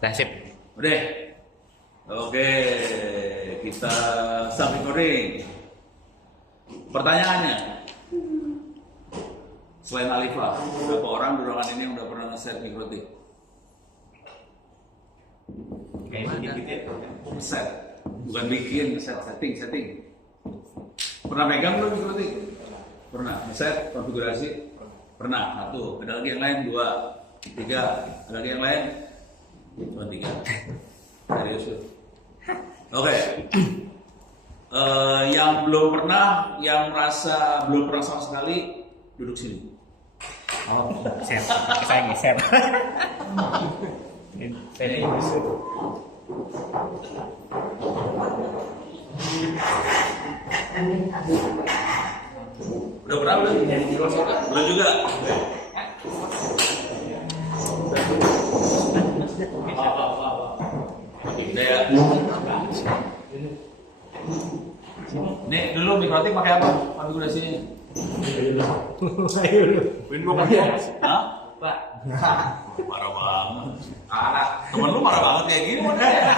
Udah sip. Udah. Oke, kita start recording. Pertanyaannya, selain Alifah, berapa orang di ruangan ini yang udah pernah nge-set mikrotik? Kayaknya Set, bukan bikin, setting. Pernah megang belum mikrotik? Pernah. Nge-set, konfigurasi? Pernah. 1. Ada lagi yang lain? 2, 3. Ada lagi yang lain? Cuma 3. Serius tuh. Oke. Yang belum pernah, yang merasa belum pernah sama sekali, duduk sini. Oh, geser. Saya geser. Ini udah pernah belum? Belum juga. Udah ya. Nih dulu mikrotik pakai apa? Konfigurasinya? Winbox. Hah? Pak. Parah banget. Temen lu parah banget kayak gini mana ya?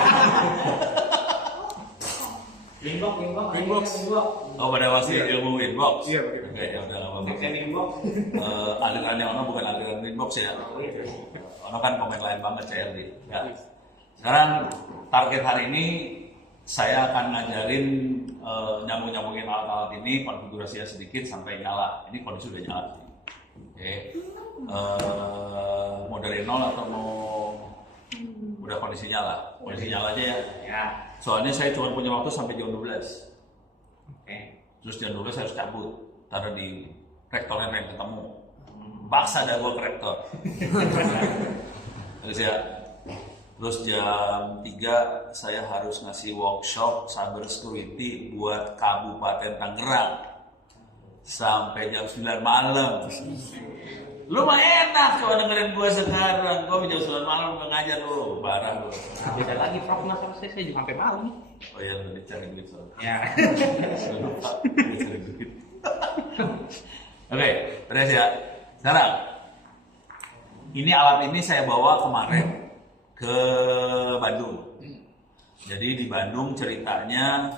Winbox. Oh, pada masih ilmu Winbox? Iya, betul. Oke, ya udah lama banget. Winbox. Alirannya Ono bukan aliran Winbox ya? Ono kan pemain lain banget CLD. Ya. Sekarang target hari ini saya akan ngajarin nyambung-nyambungin alat-alat ini, konfigurasinya sedikit sampai nyala. Ini kondisi udah nyala sih. Oke. Mau dari nol atau mau udah kondisi nyala? Kondisi nyala aja ya. Ya. Soalnya saya cuma punya waktu sampai jam 12. Oke. Terus jam 12 saya harus cabut. Taruh di rektornya pengen ketemu. Paksa dah gua ke rektor. Terus ya. Terus jam 3 saya harus ngasih workshop cyber security buat Kabupaten Tangerang. Sampai jam 9 malam. Lu mah enak coba dengerin gua sekarang. Gua jam 9 malam udah ngajar lu. Parah lu. Beda lagi Prof, masa saya juga sampai malam. Oh iya, lu dicari duit soalnya. Ya. Lupa, dicari duit. Oke, beres ya. Sekarang, ini alat ini saya bawa kemarin ke Bandung. Jadi di Bandung ceritanya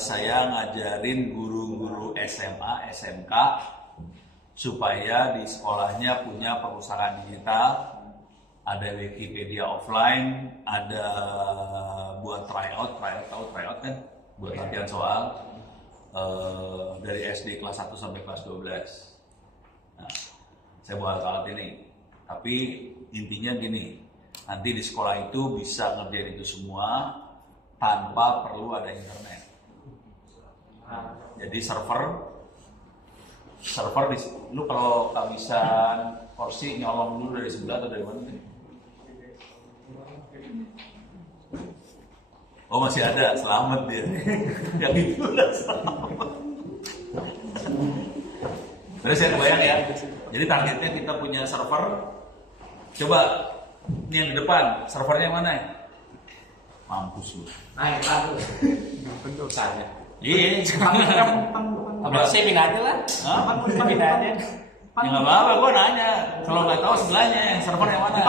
saya ngajarin guru-guru SMA, SMK supaya di sekolahnya punya perpustakaan digital, ada Wikipedia offline, ada buat tryout kan, buat latihan soal dari SD kelas 1 sampai kelas 12. Nah, saya bawa alat ini. Tapi intinya gini, nanti di sekolah itu bisa ngerjain itu semua tanpa perlu ada internet. Jadi server di, lu kalau kehabisan kursi nyolong dulu dari sebelah atau dari mana nih? Oh masih ada, selamat dia. Yang itu udah selamat. Terus saya kebayang ya. Jadi targetnya kita punya server. Coba ini yang di depan, servernya mana ya? Mampus lu. Nah, itu bentuk saya. Iya. Apa saya pindah aja lah? Hah? Saya pindah aja. Ya nggak apa-apa, gue nanya. Kalau nggak tahu sebelahnya, yang server yang mana?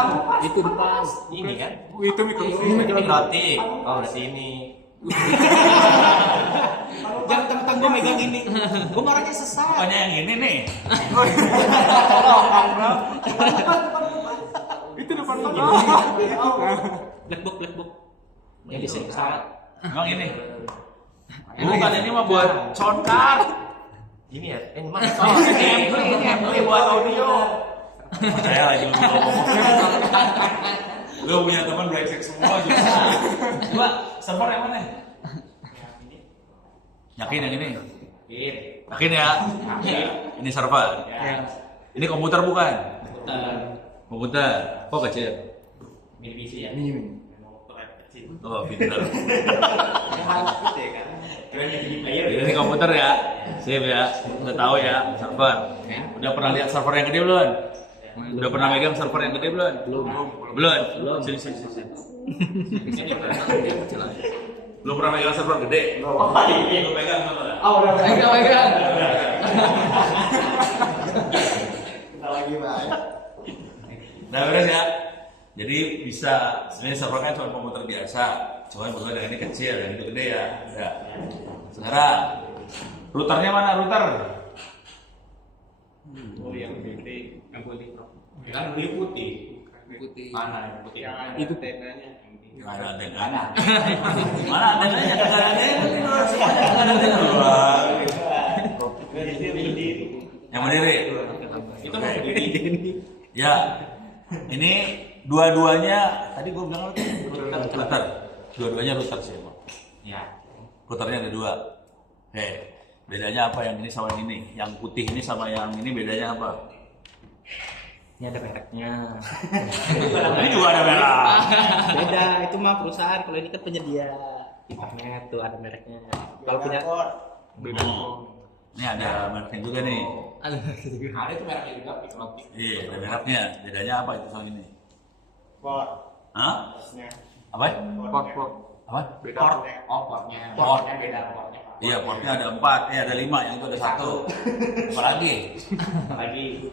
Itu depan. Ini kan? Itu mikrofon. Ini mikrotik. Oh, berarti ini. Jangan tentang gue megang ini. Gue marahnya sesat. Pokoknya yang ini nih. Itu depan Blackbook. Yang bisa di pesawat. Emang ini. Bukan ini mah buat soundcard. Ini ya? Ini buat audio. Percaya lagi lu ngomong. Lu punya teman brengsek semua juga. Coba server yang mana? Yakin yang ini? Yakin ya? Ini server. Ini komputer bukan? Komputer. Kok kecil? Ini PC ya? Oh, pintar. Player. Ini komputer ya? Sip ya? Udah tahu ya, server. Udah pernah lihat server yang gede belum? Udah pernah megang server yang gede belum? Belum. Sini. Belum pernah megang server gede? Oh iya, lu pegang sama. Oh, udah pegang. Kita lagi, Pak. Udah beres ya? Jadi bisa, sebenarnya server kan cuma komputer biasa, cuma dengan ini kecil, yang itu gede ya. Ada. Sekarang, routernya mana router? Oh yang putih, yang putih bro. Yang putih. Putih. Mana yang putih? Itu tenanya. Mana antenanya? Mana antenanya? Nggak ada antenanya. Semuanya nggak ada antenanya. Yang berdiri. Itu mau berdiri. Ya, ini dua-duanya tadi gue bilang router. Dua-duanya router sih, Pak. Ya. Routernya ada dua. Bedanya apa yang ini sama yang ini? Yang putih ini sama yang ini bedanya apa? Ini ada mereknya. Ini juga ada merah. Beda, itu mah perusahaan. Kalau ini kan penyedia internet tuh ada mereknya. Kalau punya beda. Ini ada mereknya juga nih. Ada itu mereknya juga, Pixeloptik. Iya, ada mereknya. Bedanya apa itu sama ini? Port. Hah? Apa? Port. Apa? Beda port. Oh, portnya. Port. Portnya beda portnya. Iya, portnya ada 4, ada 5, yang itu ada 1. Apa lagi? Lagi.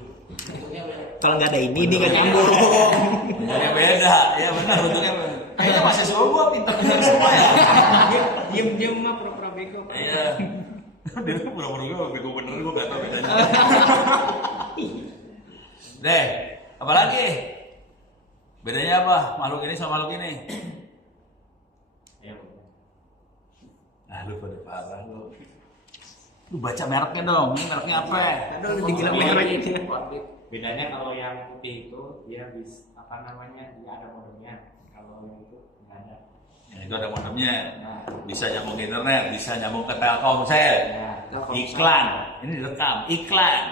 Kalau nggak ada ini nggak nyambung. Bentuknya beda, ya benar bentuknya. Kayaknya masih semua gua pintar-pintar semua ya. Diem mah pura-pura bego. Iya. Dia tuh pura-pura gua bego bener, gua nggak tahu bedanya. Deh, apa lagi? Bedanya apa? Makhluk ini sama makhluk ini? Lu pada parah lu. Lu baca mereknya dong, ini mereknya apa? Aduh, dibilang mereknya. Bedanya kalau yang putih itu dia bisa dia ada modemnya. Kalau yang itu nggak ada. Yang itu ada modemnya. Bisa nyambung ke internet, bisa nyambung ke Telkomsel. Iklan, ini direkam, iklan.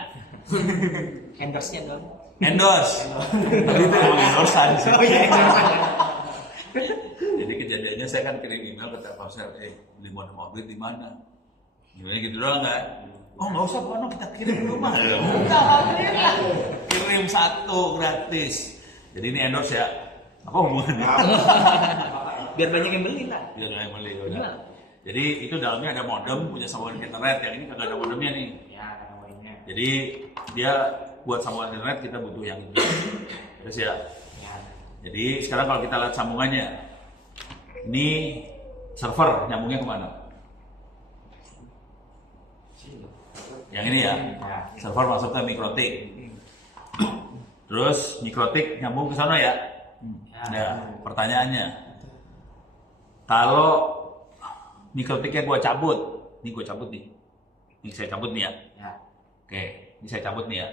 Endorse-nya dong. Endorse. Tapi itu emang endorsean sih. Oh iya, endorse. Jadi kejadiannya saya kan kirim email ke Telkomsel, beli modem upgrade di mana? Gimana gitu doang kan? Oh nggak usah Bono, kita kirim ke rumah. Kirim 1 gratis. Jadi ini endorse ya? Apa hubungannya? Biar banyak yang beli lah. Biar banyak yang beli. Udah. Jadi itu dalamnya ada modem, punya sambungan internet. Yang ini kagak ada modemnya nih. Ya, ada modemnya. Jadi dia buat sambungan internet kita butuh yang ini. Terus ya. Jadi sekarang kalau kita lihat sambungannya, ini server nyambungnya kemana? Yang ini ya, server masuk ke Mikrotik. Terus Mikrotik nyambung ke sana ya. Nah, pertanyaannya, kalau Mikrotiknya gua cabut, ini gua cabut nih, ini saya cabut nih ya. Oke, ini saya cabut nih ya.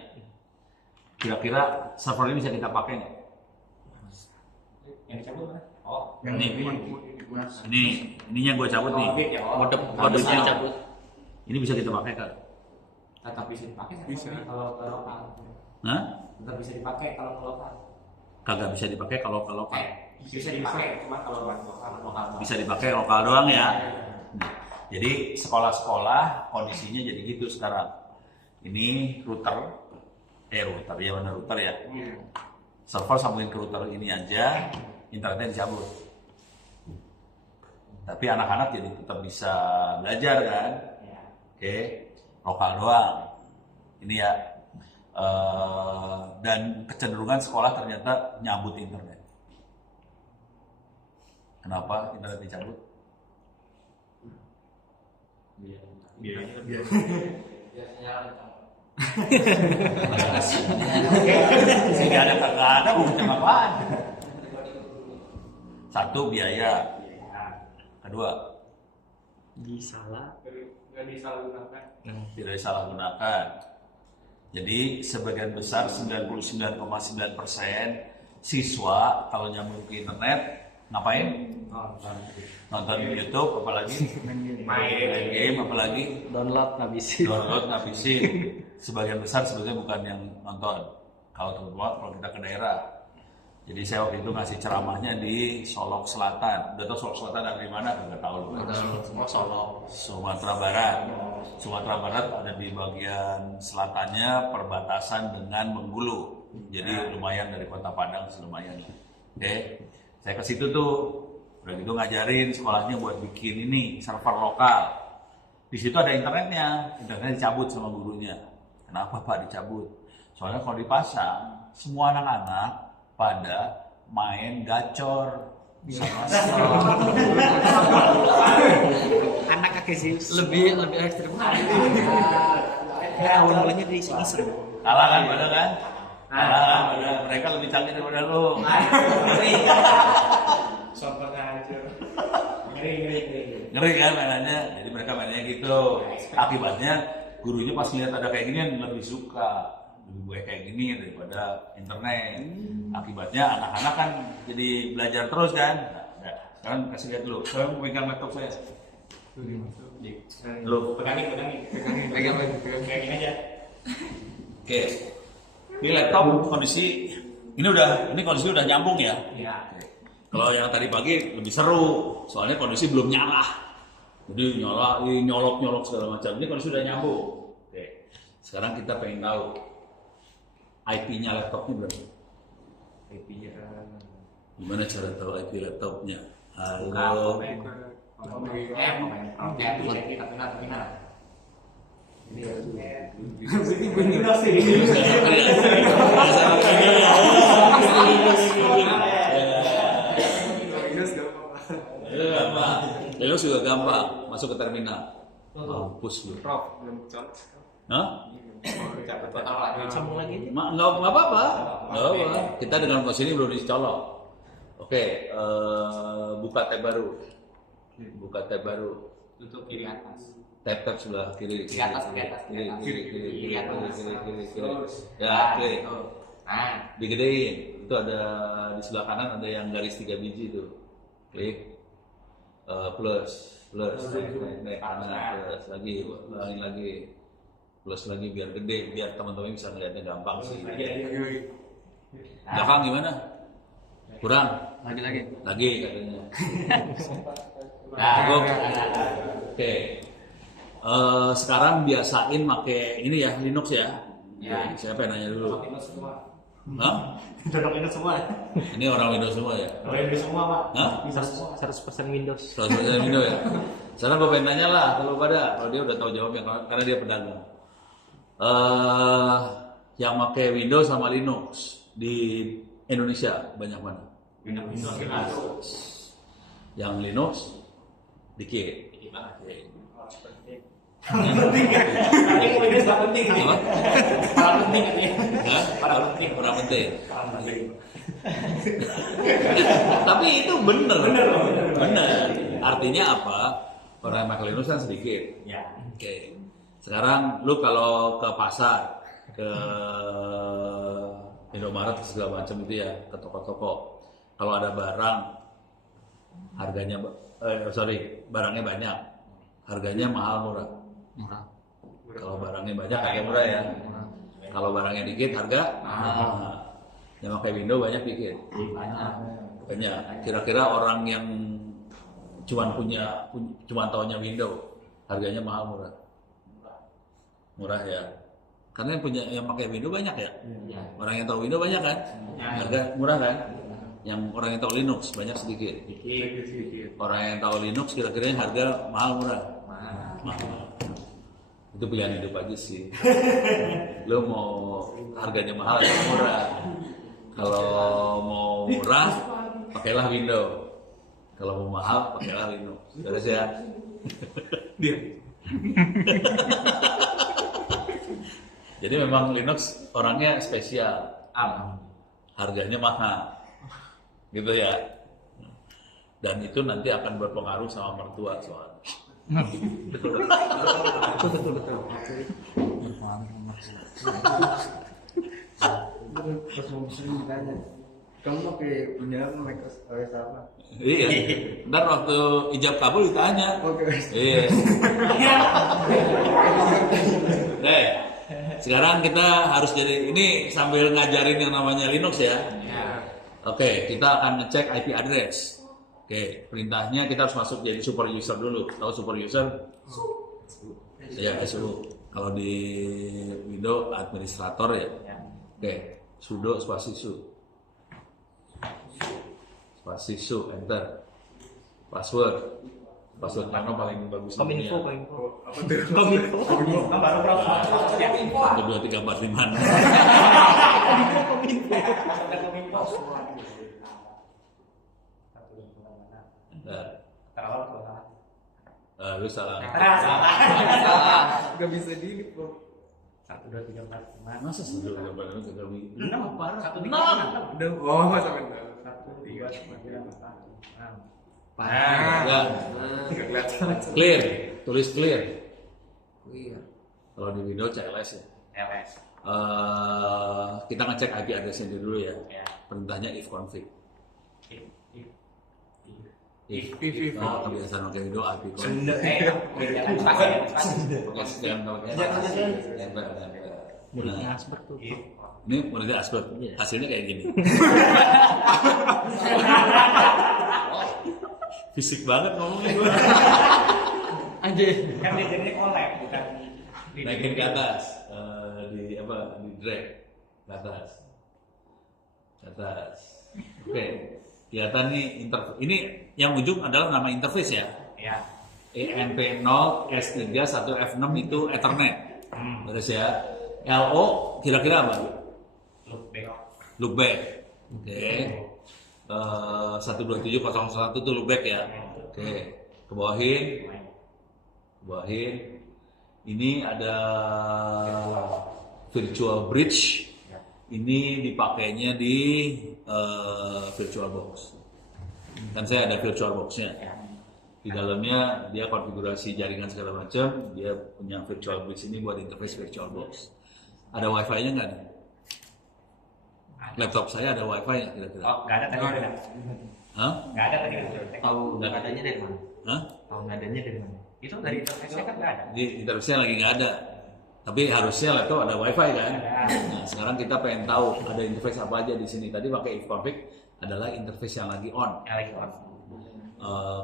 Kira-kira server ini bisa kita pakai nggak? Yang dicabut mana? Oh, ininya gua cabut nih. Modemnya dicabut. Ini bisa kita pakai kan? Tetap bisa dipakai kalau lokal. Hah? Tetap bisa dipakai kalau lokal. Kagak bisa dipakai kalau lokal. Bisa dipakai cuma kalau lokal. Bisa dipakai lokal doang ya. Nah, jadi sekolah-sekolah kondisinya jadi gitu sekarang. Ini router ya benar router ya. Server sambungin ke router ini aja, internetnya dicabut. Tapi anak-anak jadi tetap bisa belajar kan? Oke, lokal doang. Ini ya. Dan kecenderungan sekolah ternyata nyabut internet. Kenapa internet dicabut? Biasanya sehingga ada mau macam apaan? Satu, biaya. Kedua, tidak disalahgunakan. Jadi sebagian besar 99,9% siswa kalau nyambung ke internet ngapain? Nonton YouTube, apalagi main game, apalagi Download ngabisin. Sebagian besar sebetulnya bukan yang nonton. Kalau kita ke daerah. Jadi saya waktu itu ngasih ceramahnya di Solok Selatan. Udah tahu Solok Selatan dari mana? Nggak tahu. Solok, Sumatera Barat. Sumatera Barat ada di bagian selatannya perbatasan dengan Bengkulu. Jadi lumayan dari Kota Padang, lumayan. Oke, saya ke situ tuh. Udah gitu ngajarin sekolahnya buat bikin ini server lokal. Di situ ada internetnya dicabut sama gurunya. Kenapa Pak dicabut? Soalnya kalau dipasang, semua anak-anak pada main gacor sama Anak kakek sih lebih ekstrim. awal-awalnya dari sini seru. kalah kan pada kan? Kalah kan pada, mereka lebih canggih daripada lu. Sobat aja. Ngeri. Ngeri kan mainannya, jadi mereka mainnya gitu. Akibatnya gurunya pas lihat ada kayak gini lebih suka, lebih baik kayak gini daripada internet. Akibatnya anak-anak kan jadi belajar terus kan. Nah, sekarang kasih lihat dulu. Saya mau pegang laptop saya. Lu Pegangin. Pegangin aja. Oke. Ini laptop kondisi kondisi udah nyambung ya. Iya. Kalau yang tadi pagi lebih seru, soalnya kondisi belum nyala. Jadi nyolok segala macam. Ini kondisi udah nyambung. Oke. Sekarang kita pengen tahu IP-nya laptopnya berapa? IP-nya Gimana cara tahu IP laptopnya? Halo. Linux juga gampang, masuk ke terminal. Mampus lu. Hah? sambung lagi. Nggak apa-apa. Kita dengan kondisi ini belum dicolok. Oke, buka tab baru. Tutup kiri atas. Tab sebelah kiri. Di atas. Kiri. Nah, Ya, oke. gitu. Nah, Digedein. Itu ada di sebelah kanan ada yang garis 3 biji itu. Klik. Plus. Naik kanan, plus lagi, ulangi lagi. Plus lagi biar gede, biar teman-teman bisa ngeliatnya gampang sih. Belakang gimana? Kurang? Lagi. Lagi katanya. nah, Oke. Sekarang biasain pakai ini ya, Linux ya. Ya. Siapa yang nanya dulu? Windows semua. Hah? Dodok Windows semua. Ini orang Windows semua ya? Windows semua, Pak. Hah? 100% Windows. Soalnya Windows ya. Sekarang gue pengen nanya lah kalau dia udah tahu jawabnya karena dia pedagang. Yang pakai Windows sama Linux di Indonesia banyak mana? Windows. Yang Linux dikit. Dikit banget. Apa? Paling penting. Kurang penting. Tapi itu bener. Artinya apa? Orang yang pakai Linux kan sedikit. Ya. Oke. Sekarang lu kalau ke pasar, ke Indomaret segala macam itu ya, ke toko-toko. Kalau ada barang harganya barangnya banyak. Harganya mahal murah. Kalau barangnya banyak harga murah ya. Kalau barangnya dikit harga mahal. Yang pakai Windows banyak dikit. Banyak. Kira-kira orang yang cuman taunya Windows harganya mahal murah. Murah ya. Karena yang pakai Windows banyak ya. Orang yang tahu Windows banyak kan. Harga murah kan. Yang orang yang tahu Linux banyak sedikit. Orang yang tahu Linux kira-kira harga mahal murah. Mahal. Itu pilihan hidup aja sih. Lo mau harganya mahal atau murah? Kalau mau murah, pakailah Windows. Kalau mau mahal, pakailah Linux. Beres ya. Jadi memang Linux orangnya spesial. Harganya mahal. Gitu ya. Dan itu nanti akan berpengaruh sama mertua soalnya. Betul. Pas mau pesan ditanya, kamu pakai punya apa? OS apa? Iya. Ntar waktu ijab kabul ditanya. OS. Iya. Sekarang kita harus ini sambil ngajarin yang namanya Linux ya. Oke, kita akan ngecek IP address. Oke, perintahnya kita harus masuk jadi super user dulu. Tahu super user? Ya, sudo. Kalau di Windows administrator ya. Oke, sudo spasi su, enter. Password mana paling bagus? Kominfo. Apa tuh? Kominfo. Baru berapa? 1, 2, 3, 4, 5. Bentar. Terlalu kalau salah. Lu salah. Salah. Gak bisa di bro. 1, 2, 3, 4, 5. Masa sudah gambar gagal begini? 6 apa? 1, 3, 4. Udah, oh sampai 1, 2, 3, 4, 5, 6. Ya. nggak kelihatan. Clear, tulis clear. Iya. Kalau di Windows CLS ya. LS. Kita ngecek IP address-nya dulu ya. Ya. Perintahnya if config. If. Nah, kebiasaan pakai Windows IP config. Sunda. Jangan spasi. Oke, sekian pakai. Miliknya Asbert tuh. If. Ini menurut Asbert, hasilnya kayak gini. Fisik banget ngomongnya gue. Anjir. Kan dia jadinya collab bukan Naikin ke atas, di drag ke atas, Oke, kelihatan nih ini yang ujung adalah nama interface ya. Ya. ENP0 S3 1F6 itu Ethernet, terus ya. LO kira-kira apa? Loopback. Oke. 127.0.1 itu loopback ya. Oke. Kebawahin. Ini ada virtual bridge. Ini dipakainya di VirtualBox. Kan saya ada VirtualBox-nya. Di dalamnya dia konfigurasi jaringan segala macam. Dia punya virtual bridge ini buat interface VirtualBox. Ada wifi-nya nggak nih? Laptop saya ada wifi-nya kira-kira. Oh, nggak ada tadi. Hah? Nggak ada tadi. Tahu Nggak ada. adanya dari mana? Hah? Tahu adanya dari mana? Itu dari interface-nya kan nggak ada. Di interface-nya lagi nggak ada. Tapi harusnya laptop ada wifi kan? Ada. Nah, sekarang kita pengen tahu ada interface apa aja di sini. Tadi pakai if config adalah interface yang lagi on. Yang lagi on.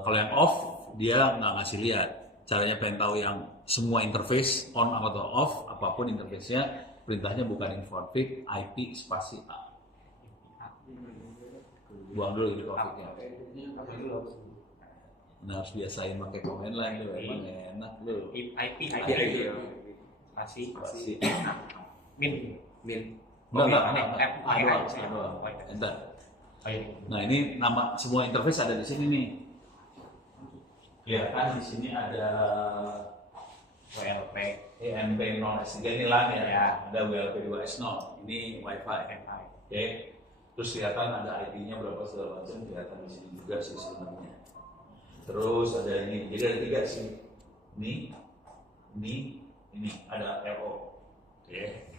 Kalau yang off dia nggak ngasih lihat. Caranya pengen tahu yang semua interface on atau off, apapun interface-nya, perintahnya bukan inconfig IP spasi A. Buang dulu itu config-nya. Nah, harus biasain pakai command line tuh, emang enak lu. IP. Spasi. Min. Enggak. Enter. Nah, ini nama semua interface ada di sini nih. Kelihatan di sini ada WLP. ENP0S3 ini LAN ya. Ya. Ada WLP2S0. Ini WiFi. Oke. Terus kelihatan ada IP-nya berapa segala macam, kelihatan di sini juga sih sebenarnya. Terus ada ini, jadi ada 3 sih. Ini ada RO. Oke.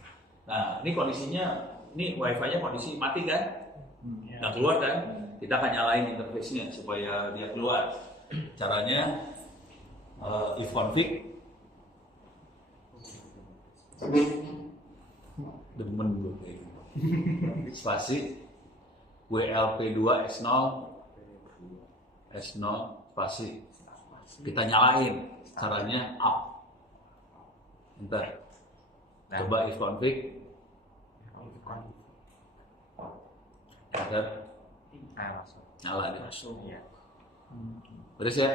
Nah, ini kondisinya, ini WiFi-nya kondisi mati kan? Nggak keluar kan? Kita akan nyalain interface-nya supaya dia keluar. Caranya if config demen gue kayak gitu. Spasi WLP2 S0 spasi kita nyalain, caranya up. Enter. Coba if config enter. Nyala deh. Iya. Beres ya?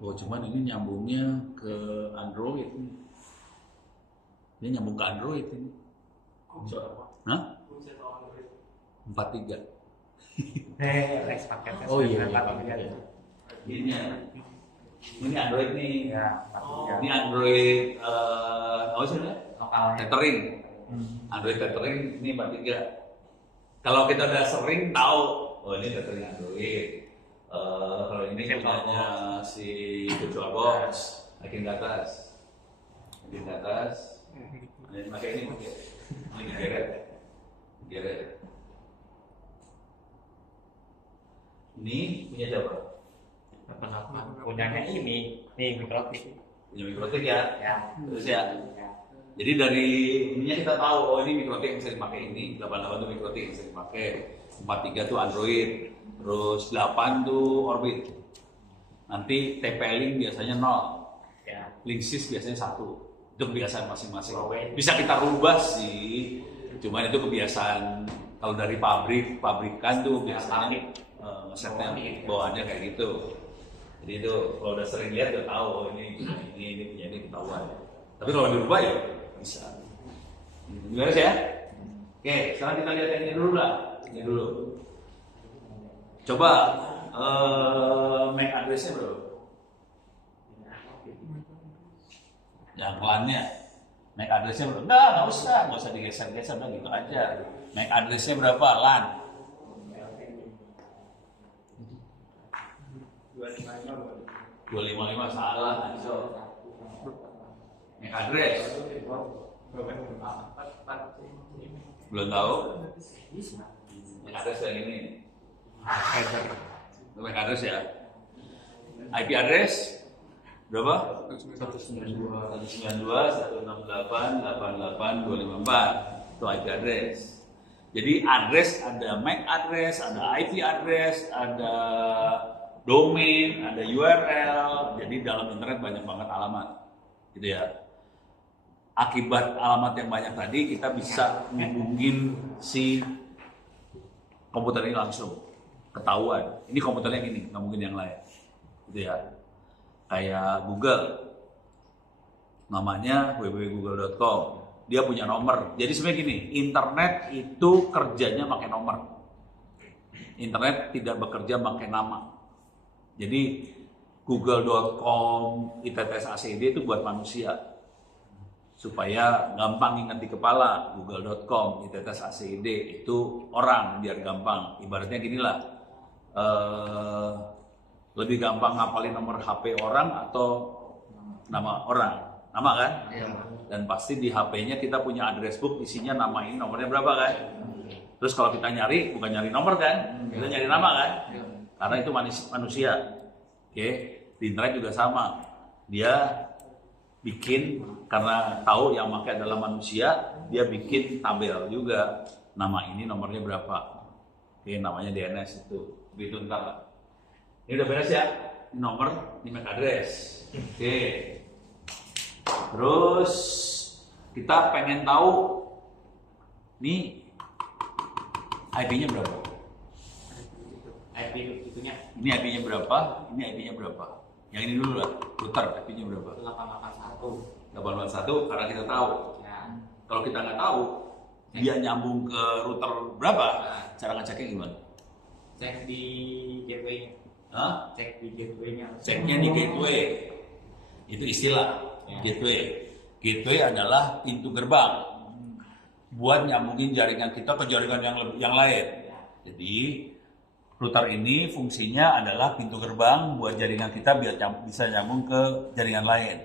Oh, cuman ini nyambungnya ke Android nih. Ini nyambung ke Android ini. Hah? 43. Lex paketnya. Oh iya. Ini Android nih. Ya. Ini Android apa sih namanya? Lokalnya. Tethering. Android tethering ini 43. Kalau kita udah sering tahu, oh ini tethering Android. Kalau ini punyanya si VirtualBox, makin ke atas. Ini pakai ini digeret. Ini punya siapa? Punyanya ini, nih mikrotik. Punya mikrotik ya. Ya. Terus ya. Jadi dari ininya kita tahu, oh ini mikrotik yang bisa dipakai ini, 88 itu mikrotik yang bisa dipakai, 43 itu Android, terus 8 tuh Orbit. Nanti TP-Link biasanya 0, Ya. Linksys biasanya 1. Itu kebiasaan masing-masing. Bisa kita rubah sih, cuman itu kebiasaan kalau dari pabrikan tuh biasanya setnya bawaannya kayak gitu. Jadi itu kalau udah sering lihat udah tahu, oh ini punya ini ketahuan. Tapi kalau dirubah ya bisa. Gimana sih ya? Oke, sekarang kita lihat yang ini dulu lah. Ini dulu. Coba MAC address-nya berapa? Yang LAN-nya. MAC address-nya berapa? Nggak usah digeser-geser, udah gitu aja. MAC address-nya berapa? LAN. 255 salah, so. MAC address. Belum tahu? MAC address yang ini. MAC address ya. IP address berapa? 192.168.88.254. Itu IP address. Jadi address ada MAC address, ada IP address, ada domain, ada URL. Jadi dalam internet banyak banget alamat, gitu ya. Akibat alamat yang banyak tadi, kita bisa ngubungin si komputer ini langsung ketahuan. Ini komputernya yang ini, nggak mungkin yang lain, gitu ya. Kayak Google, namanya www.google.com. Dia punya nomor. Jadi sebenarnya gini, internet itu kerjanya pakai nomor. Internet tidak bekerja pakai nama. Jadi google.com, ITTS-ACD itu buat manusia. Supaya gampang ingat di kepala. Google.com, ITTS-ACD itu orang, biar gampang. Ibaratnya ginilah, lebih gampang ngapalin nomor HP orang atau nama orang. Nama kan? Iya. Dan pasti di HP-nya kita punya address book, isinya nama ini nomornya berapa kan? Terus kalau kita nyari, bukan nyari nomor kan? Kita nyari nama kan? Karena itu manusia. Oke, di internet juga sama. Dia bikin, karena tahu yang pakai adalah manusia, dia bikin tabel juga. Nama ini nomornya berapa? Oke, namanya DNS itu. Begitu ntar lah. Ini udah beres ya? Ini nomor, ini MAC address. Oke. Terus kita pengen tahu nih IP-nya berapa? IP itunya Ini IP-nya berapa? Ini IP-nya berapa? Yang ini dulu lah, router IP-nya berapa? 881 karena kita tahu. ya. Kalau kita nggak tahu, dia nyambung ke router berapa? Cara ngeceknya gimana? Cek di gateway, Hah? cek di gateway-nya. Ceknya di gateway. Itu istilah. Gateway. Gateway adalah pintu gerbang buat nyambungin jaringan kita ke jaringan yang lain. Jadi router ini fungsinya adalah pintu gerbang buat jaringan kita biar bisa nyambung ke jaringan lain.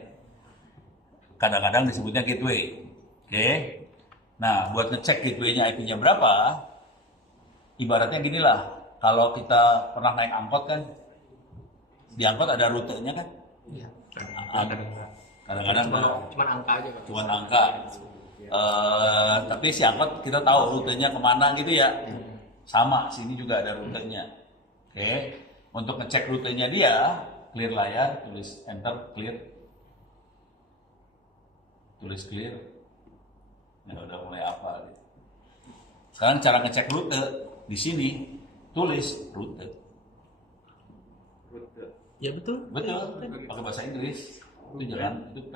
Kadang-kadang disebutnya gateway. Oke. Nah, buat ngecek gateway-nya IP-nya berapa, ibaratnya ginilah. Kalau kita pernah naik angkot kan, di angkot ada rutenya kan? Iya. Ada. Kadang-kadang Cuma angka aja kan. cuma angka. Tapi si angkot kita tahu rutenya kemana gitu ya. Sama, sini juga ada rutenya. Oke. Untuk ngecek rutenya dia, clear layar, tulis enter, clear. Tulis clear. Ya udah mulai apa gitu. Sekarang cara ngecek rute di sini, tulis rute. Ya betul. Betul, pakai bahasa Inggris. Itu jangan, itu P.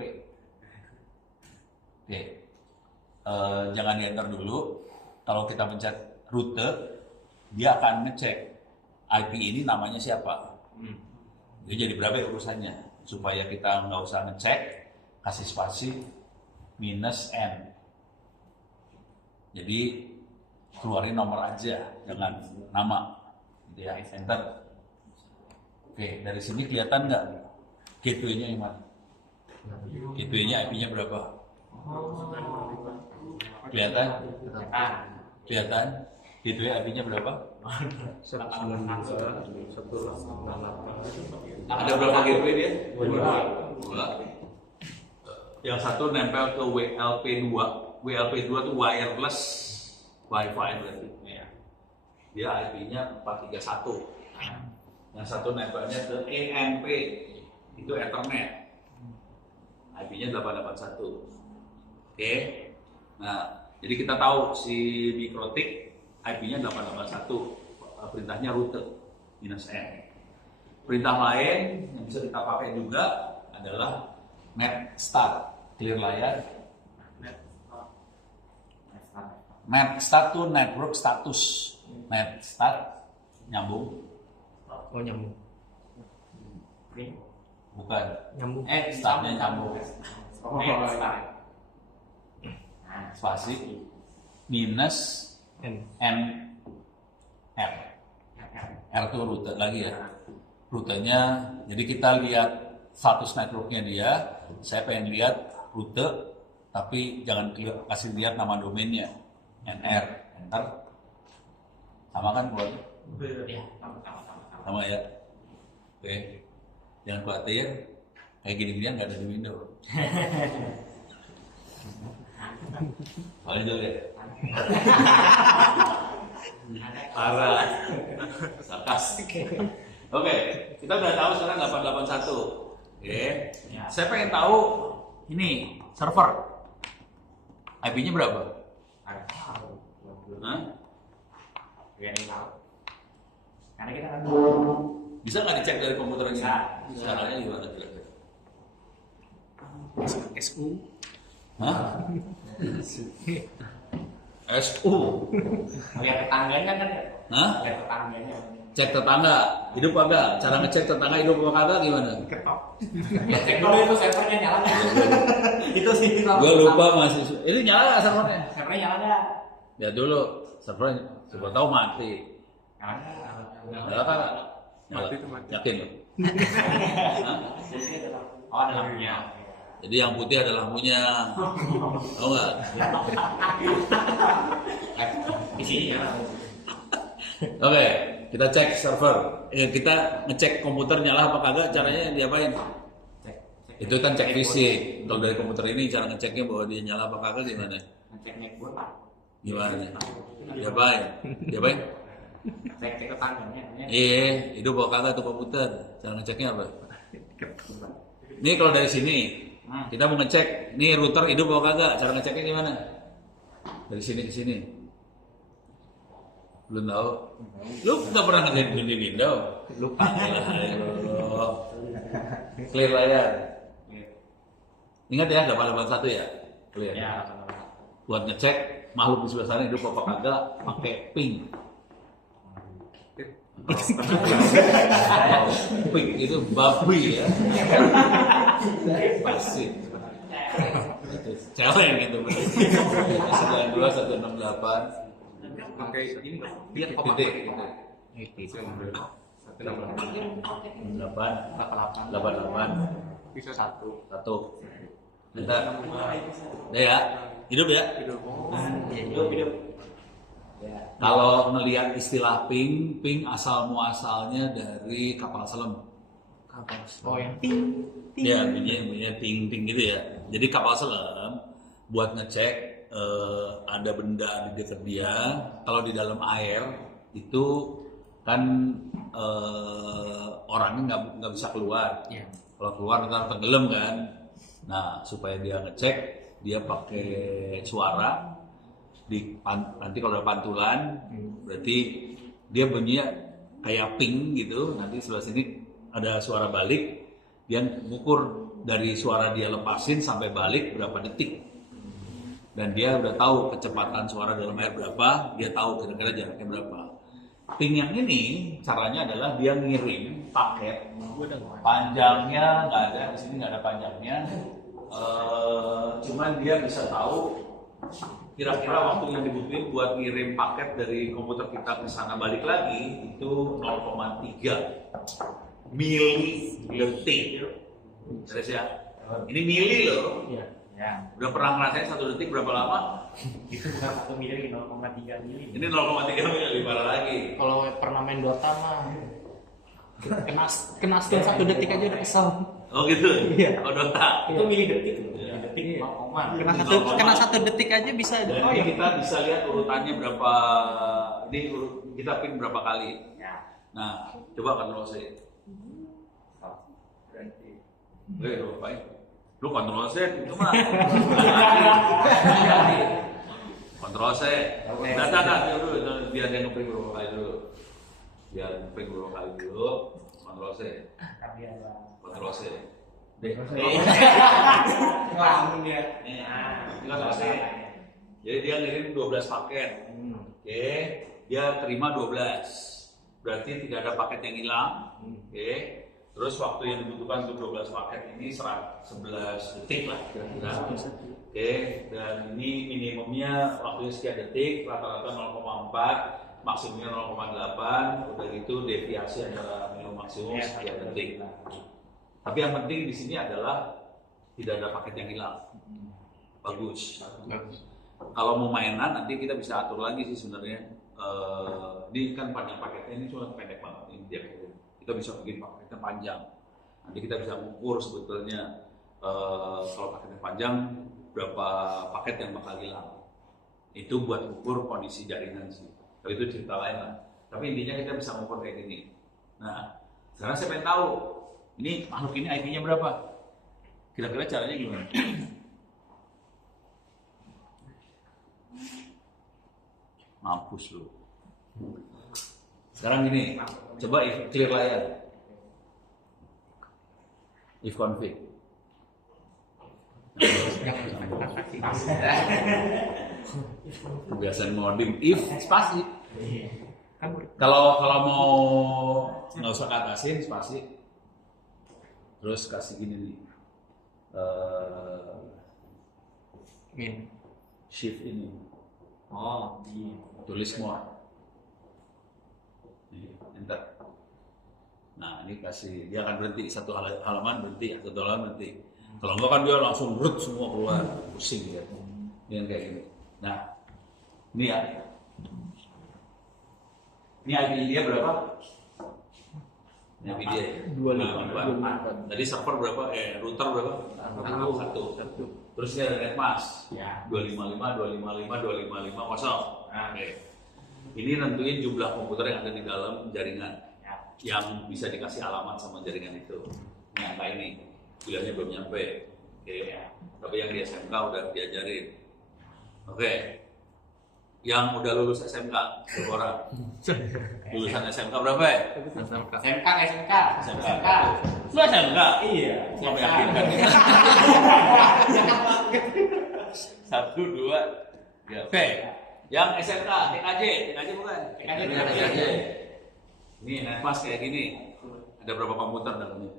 Oke. Jangan di-enter dulu. Kalau kita pencet rute, dia akan ngecek IP ini namanya siapa. Jadi berapa ya urusannya. Supaya kita nggak usah ngecek, kasih spasi minus N. Jadi keluarin nomor aja, jangan nama. Gitu ya, enter. Oke, dari sini kelihatan nggak gateway-nya yang mana? Gateway-nya IP-nya berapa? Kelihatan? Kelihatan? Gateway IP-nya berapa? Ada berapa gateway dia? Dua. Yang satu nempel ke WLP2. WLP2 itu wireless Wi-Fi berarti. Dia IP-nya 431. Yang satu nempelnya ke EMP, itu Ethernet. IP-nya 881. Oke. Nah, jadi kita tahu si Mikrotik IP-nya 881. Perintahnya rute minus N. Perintah lain yang bisa kita pakai juga adalah net start, clear layar. Net start itu network status. Net start nyambung. Oh nyambung. Bukan. Nyambung. Startnya nyambung. Start. Spasi minus N. N R. R itu rute lagi ya. Rutenya, jadi kita lihat status networknya dia. Saya pengen lihat rute, tapi jangan kasih lihat nama domainnya. NR, enter. Sama kan buat? Iya, Sama ya. Oke. Jangan khawatir. Kayak gini-ginian nggak ada di Windows. Paling dulu ya. Parah. Sarkas. Oke, kita udah tahu sekarang 881. Oke. Ya. Saya pengen tahu ini server. IP-nya berapa? Hah? Biar tahu. Karena kita kan Bisa nggak dicek dari komputer ini? Bisa. Caranya gimana kira-kira? SU. Hah? SU. lihat tetangganya kan. Hah? Lihat tetangganya. Cek tetangga, hidup agak? Cara ngecek tetangga hidup apa kagak gimana? Ya cek dulu itu servernya nyala nggak? Itu sih. Gue lupa masih. Ini nyala nggak servernya? Servernya nyala nggak? Lihat dulu servernya. Coba tahu mati. Nyala nggak? Nyala kan? Mati itu mati. Yakin lo? Hah? Oh ada lampunya. Jadi yang putih ada lampunya. Tahu nggak? Di sini ya. Oke, kita cek server. Kita ngecek komputer nyala apa kagak? Caranya diapain? Itu kan cek fisik. Kalau dari komputer ini cara ngeceknya bahwa dia nyala apa kagak gimana? Ngecek network Pak. Gimana? Diapain? Diapain? Cek tetangganya. Iya, hidup apa kagak tuh komputer? Cara ngeceknya apa? Ini kalau dari sini kita mau ngecek, nih router hidup apa kagak? Cara ngeceknya gimana? Dari sini ke sini. Belum tahu. Lu nggak pernah ngeliat di Windows? Lupa. Clear layar. Ingat ya, 881 ya? Clear. Ya. Buat ngecek makhluk di sebelah sana hidup apa kagak, pakai ping. Ping itu babi ya. Pasti. Challenge gitu. 92 168. Pakai ini Titik gitu. 88 bisa satu. 1. Bentar. Udah ya. Hidup ya. Hidup. Ya. Kalau ngelihat istilah ping asal muasalnya dari kapal selam. Oh yang ting. Ya, bunyinya ting gitu ya. Jadi kapal selam buat ngecek ada benda di dekat dia. Kalau di dalam air itu kan orangnya nggak bisa keluar. Iya. Kalau keluar ntar tenggelam kan. Nah supaya dia ngecek dia pakai suara. Nanti kalau ada pantulan berarti dia bunyinya kayak ping gitu. Nanti sebelah sini ada suara balik. Dia ngukur dari suara dia lepasin sampai balik berapa detik. Dan dia udah tahu kecepatan suara dalam air berapa, dia tahu kira-kira jaraknya berapa. Ping yang ini caranya adalah dia ngirim paket, panjangnya nggak ada, di sini nggak ada panjangnya, cuman dia bisa tahu kira-kira waktu yang dibutuhin buat ngirim paket dari komputer kita ke sana balik lagi itu 0,3 milidetik. Serius ya? Ini mili loh. Iya. Ya. Udah pernah ngerasain 1 detik berapa lama? Itu bukan 1 mili, 0,3 mili. Ini 0,3 mili lebih parah lagi. Kalau pernah main Dota mah kena skin 1 detik aja udah kesel. Oh gitu? Iya. Oh Dota. Itu mili detik. Iya. Detik 0, Kena satu detik aja bisa. Dan ini kita bisa lihat urutannya berapa. Ini kita pin berapa kali. ya. Nah, coba kontrol C. Lu ngapain? Lu kontrol C itu mah. Kontrol C. Nah, dulu biar dia ngeprint berapa kali dulu. Biar ngeprint berapa kali dulu. Kontrol C. Tapi ada Kontrol C. ngelamun dia. Ini kontrol C. Jadi dia ngirim 12 paket. Oke, dia terima 12. berarti tidak ada paket yang hilang. Oke. Terus waktu yang dibutuhkan untuk 12 paket ini 11 detik lah kira-kira. Oke, dan ini minimumnya waktunya sekian detik, rata-rata 0,4, maksimumnya 0,8. Udah gitu deviasi antara minimum maksimum sekian detik. Tapi yang penting di sini adalah tidak ada paket yang hilang. Bagus. Kalau mau mainan nanti kita bisa atur lagi sih sebenarnya. Ini kan panjang paketnya, ini cuma pendek banget ini dia. Kita bisa bikin paketnya panjang. Nanti kita bisa mengukur sebetulnya kalau paketnya panjang berapa paket yang bakal hilang. Itu buat ukur kondisi jaringan sih. Kalau itu cerita lain lah. Tapi intinya kita bisa mengukur kayak gini. Nah, sekarang saya pengen tahu ini makhluk ini IP-nya berapa? Kira-kira caranya gimana? Mampus lu. Sekarang gini, coba if clear layar. If config. Kebiasaan ngoding if spasi. Kalau mau nggak usah katasin spasi. Terus kasih gini nih. Shift ini. Oh, iya. Tulis more. Enter. Nah, ini kasih dia akan berhenti satu halaman berhenti, satu halaman berhenti. Kalau enggak kan dia langsung rut semua keluar, pusing dia. Dengan kayak gini. Nah, ini ya. Ini IP dia berapa? Ini IP dia 25. Tadi server berapa? Router berapa? Satu. Terus ini ada netmask. Ya. 255 kosong. Oke. Ini nentuin jumlah komputer yang ada di dalam jaringan. Ya. Yang bisa dikasih alamat sama jaringan itu. Ini angka ini. Kuliahnya belum nyampe. Oke. Tapi yang di SMK udah diajarin. Oke. Yang udah lulus SMK berapa orang? Lulusan SMK berapa ya? SMK. Lu SMK? Iya. Nggak meyakinkan. 1, 2, 3. Oke. Yang SMK, TKJ bukan? TKJ. Ini netmask kayak gini. Ada berapa komputer dalamnya?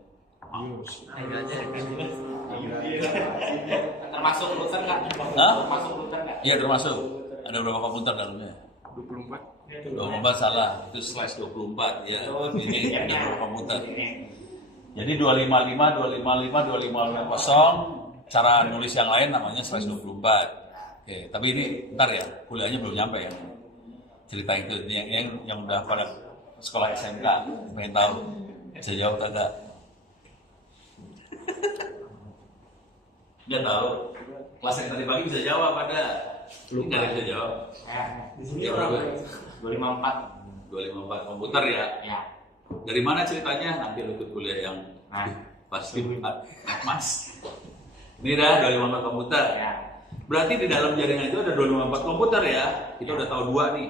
Termasuk router nggak? Hah? Termasuk router nggak? Iya termasuk. Ada berapa komputer dalamnya? 24 salah. Itu slash 24 ya. Ini ada berapa komputer? Jadi 255 kosong. Cara nulis yang lain namanya slash 24. Oke, tapi ini ntar ya, kuliahnya belum nyampe ya. Cerita itu yang udah pada sekolah SMK, pengen tahu. Bisa jawab kagak? Dia tahu. Kelas yang tadi pagi bisa jawab ada. Lu nggak bisa jawab. Di sini Ya, berapa? 254. Komputer ya. Ya. Dari mana ceritanya? Nanti lu ikut kuliah yang pasti Mas. Ini dah 254 komputer. Ya. Berarti di dalam jaringan itu ada 254 komputer ya. Kita udah tahu 2 nih.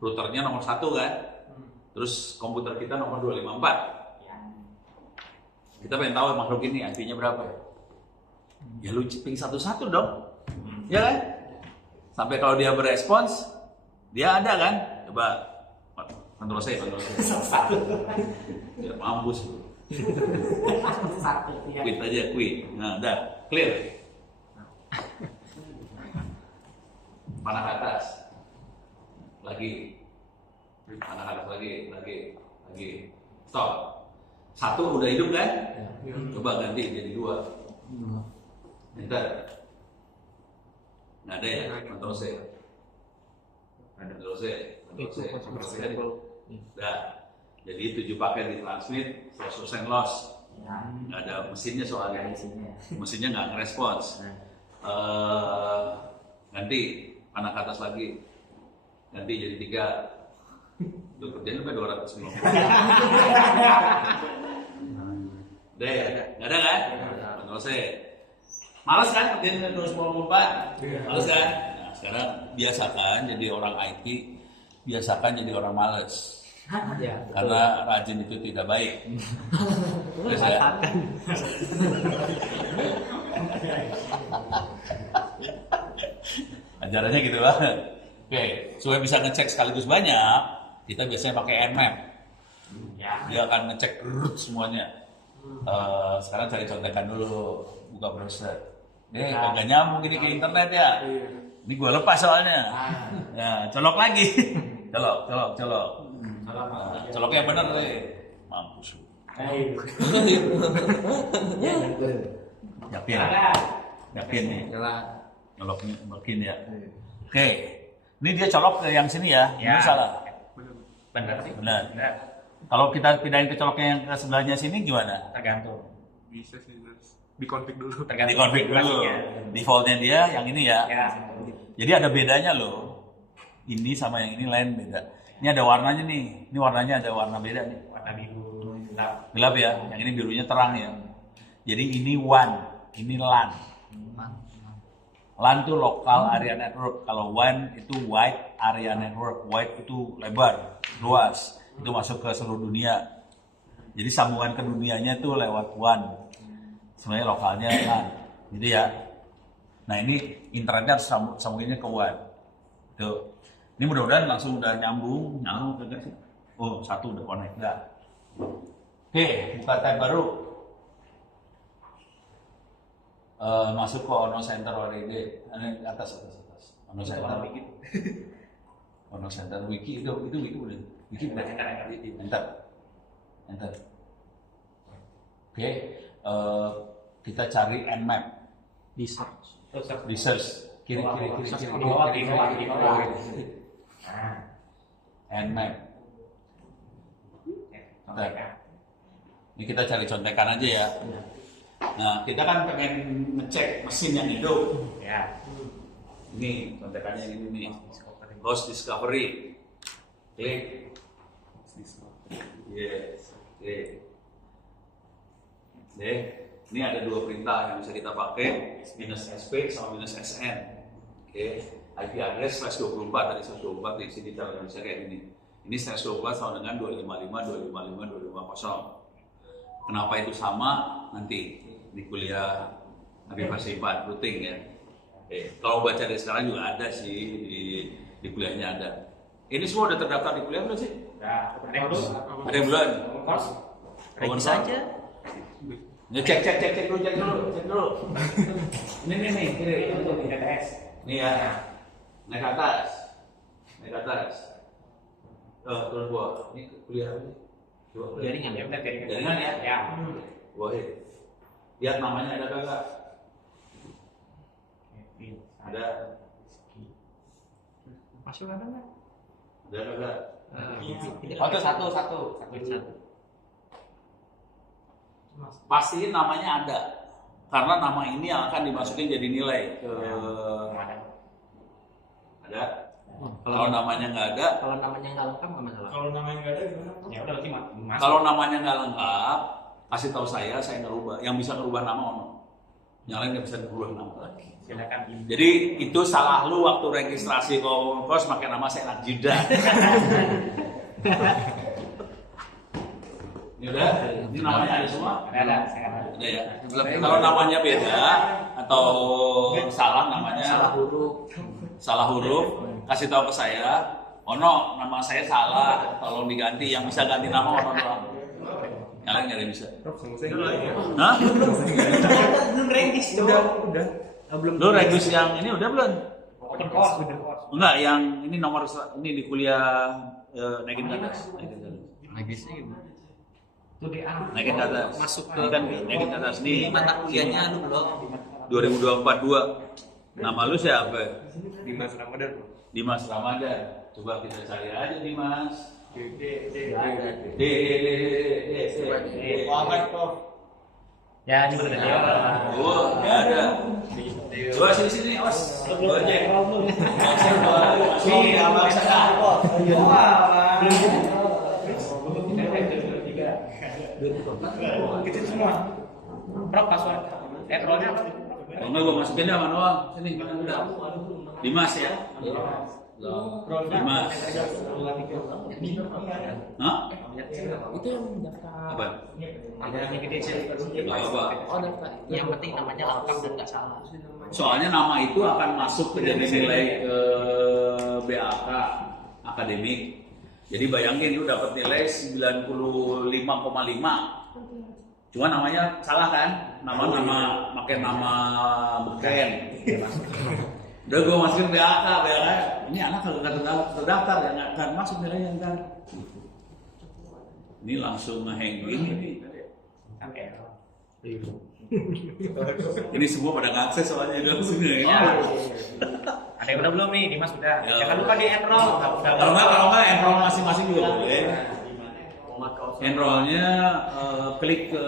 Routernya nomor 1 kan. Terus komputer kita nomor 254. Ya. Kita pengen tahu makhluk ini IP-nya berapa. Ya lu ping satu-satu dong. Ya kan? Sampai kalau dia berespons, dia ada kan? Coba kontrol C. Ya mampus lu. Satu. Ya. Quit aja, quit. Nah, udah clear. Panah ke atas. Lagi. Panah ke atas lagi. Stop. 1 udah hidup kan? Coba ganti jadi 2. Enter. Nggak ada ya? Kontrol C. Kontrol C. Udah. Jadi 7 paket ditransmit, 100% loss. Nggak ada mesinnya soalnya. Mesinnya nggak ngerespons. Ganti panah ke atas lagi. Ganti jadi 3. Lu kerjanya sampai 250. Udah ya? Nggak ada kan? Kontrol C. Males kan kerjanya 254? Males kan? Nah, sekarang biasakan jadi orang IT, biasakan jadi orang males. Ya. Karena rajin itu tidak baik. Terus ya. Ajarannya gitu banget. Oke, supaya bisa ngecek sekaligus banyak, kita biasanya pakai Nmap. Ya. Dia akan ngecek semuanya. Sekarang cari contekan dulu, buka browser. Kagak nyambung gini ke internet ya. Ini gue lepas soalnya. Ya, colok lagi. colok. Coloknya yang bener deh. Mampus. Yakin nih. Nyoloknya makin ya. Oke. Ini dia colok ke yang sini ya. Ini salah. Benar sih. Benar. Kalau kita pindahin ke coloknya yang ke sebelahnya sini gimana? Tergantung. Bisa sih, dikonfig dulu. Di config dulu. Defaultnya dia yang ini ya. Ya. Jadi ada bedanya loh. Ini sama yang ini lain beda. Ini ada warnanya nih. Ini warnanya ada warna beda nih. Warna biru gelap. Gelap ya. Yang ini birunya terang ya. Jadi ini WAN, ini LAN. LAN itu local area network. Kalau WAN itu wide area network. Wide itu lebar, luas. Itu masuk ke seluruh dunia. Jadi sambungan ke dunianya itu lewat WAN. Sebenarnya lokalnya LAN. Gitu ya. Nah ini internetnya harus sambunginnya ke WAN. Tuh. Ini mudah-mudahan langsung udah nyambung kagak sih? Oh, satu udah connect dah. Oke, buka tab baru. Masuk ke Ono Center ODD. Ini atas. Ono Center. Ono Center Wiki itu Wiki udah. Wiki udah. Enter. Oke, kita cari Nmap. Di search. Di search. Kiri. Nmap. Ini kita cari contekan aja ya. Nah, kita kan pengen ngecek mesin yang hidup. Ya. Ini contekannya ini nih. Host discovery. Klik. Yes. Klik. Ini ada dua perintah yang bisa kita pakai, -sp sama -sn. Oke. IP address /24 tadi 124 diisi di dalam bisa kayak gini. Ini /24 sama dengan 255.255.250. Kenapa itu sama? Nanti di kuliah Nabi versi 4 routing ya. Kalau baca dari sekarang juga ada sih di kuliahnya ada. Ini semua udah terdaftar di kuliah belum sih? Ya. Ada yang belum? Regis aja. Ya, cek dulu. Ini kiri Untuk di TTS. Nih ya. Naik ke atas. Turun bawah. Ini kuliah apa sih? Coba Jaringan ya. Benar jaringan. Jaringan ya? Ya. Boleh. Lihat namanya ada kagak? Ada. Masuk ada nggak? Ada kagak? Oh, itu satu. Pastiin namanya ada. Karena nama ini yang akan dimasukin jadi nilai ke ada. Kalau namanya nggak ada, Kalau namanya nggak lengkap nggak masalah. Kalau namanya nggak ada gimana? Ya udah berarti masuk. kalau namanya nggak lengkap, kasih tahu saya ngerubah. Yang bisa ngerubah nama Ono. Yang lain nggak bisa ngerubah nama lagi. Silakan ini. Jadi itu salah lu waktu registrasi kos pakai nama Senak Jida. Ini udah, ini namanya ada semua. Ada, saya ada. Ada ya. Kalau namanya beda atau salah namanya salah huruf, kasih tahu ke saya. Ono, nama saya salah, tolong diganti. Yang bisa ganti nama Ono doang. Yang lain nggak ada yang bisa. Hah? Belum regis Udah. Belum. Lu regus yang ini udah belum? Open course. Enggak, yang ini nomor ini di kuliah naikin ke atas. Regisnya gimana? Itu DA. Naikin ke atas. Masuk Ini kan naikin ke atas nih. Mata kuliahnya lu belum. 2024 Nama lu siapa? Dimas Ramadan. Dimas Ramadan. Coba kita cari aja Dimas. Ya, ini benar dia. Oh, nggak ada. Coba sini awas. Gojek. Sini abang saya. Kecil semua. Prok password. Rollnya apa? Oh, enggak gua masukin dah manual. Sini. Dimas ya. Dimas. Hah? Itu yang daftar. Apa? Namanya gede sih. Nggak apa. Oh, daftar. Yang penting namanya lengkap dan nggak salah. Soalnya nama itu akan masuk ke jadi nilai ke BAK akademik. Jadi bayangin lu dapat nilai 95,5. Cuma namanya salah kan? Pakai nama beken. Udah gue masukin BAK. Ini anak kagak terdaftar ya, nggak akan masuk nilainya ntar. Ini langsung ngeheng gini. Ini semua pada ngakses soalnya langsung ngeheng. Ada yang udah belum nih, Dimas udah. Jangan lupa di enroll. Kalau nggak enroll masing-masing juga boleh. Enrollnya klik ke,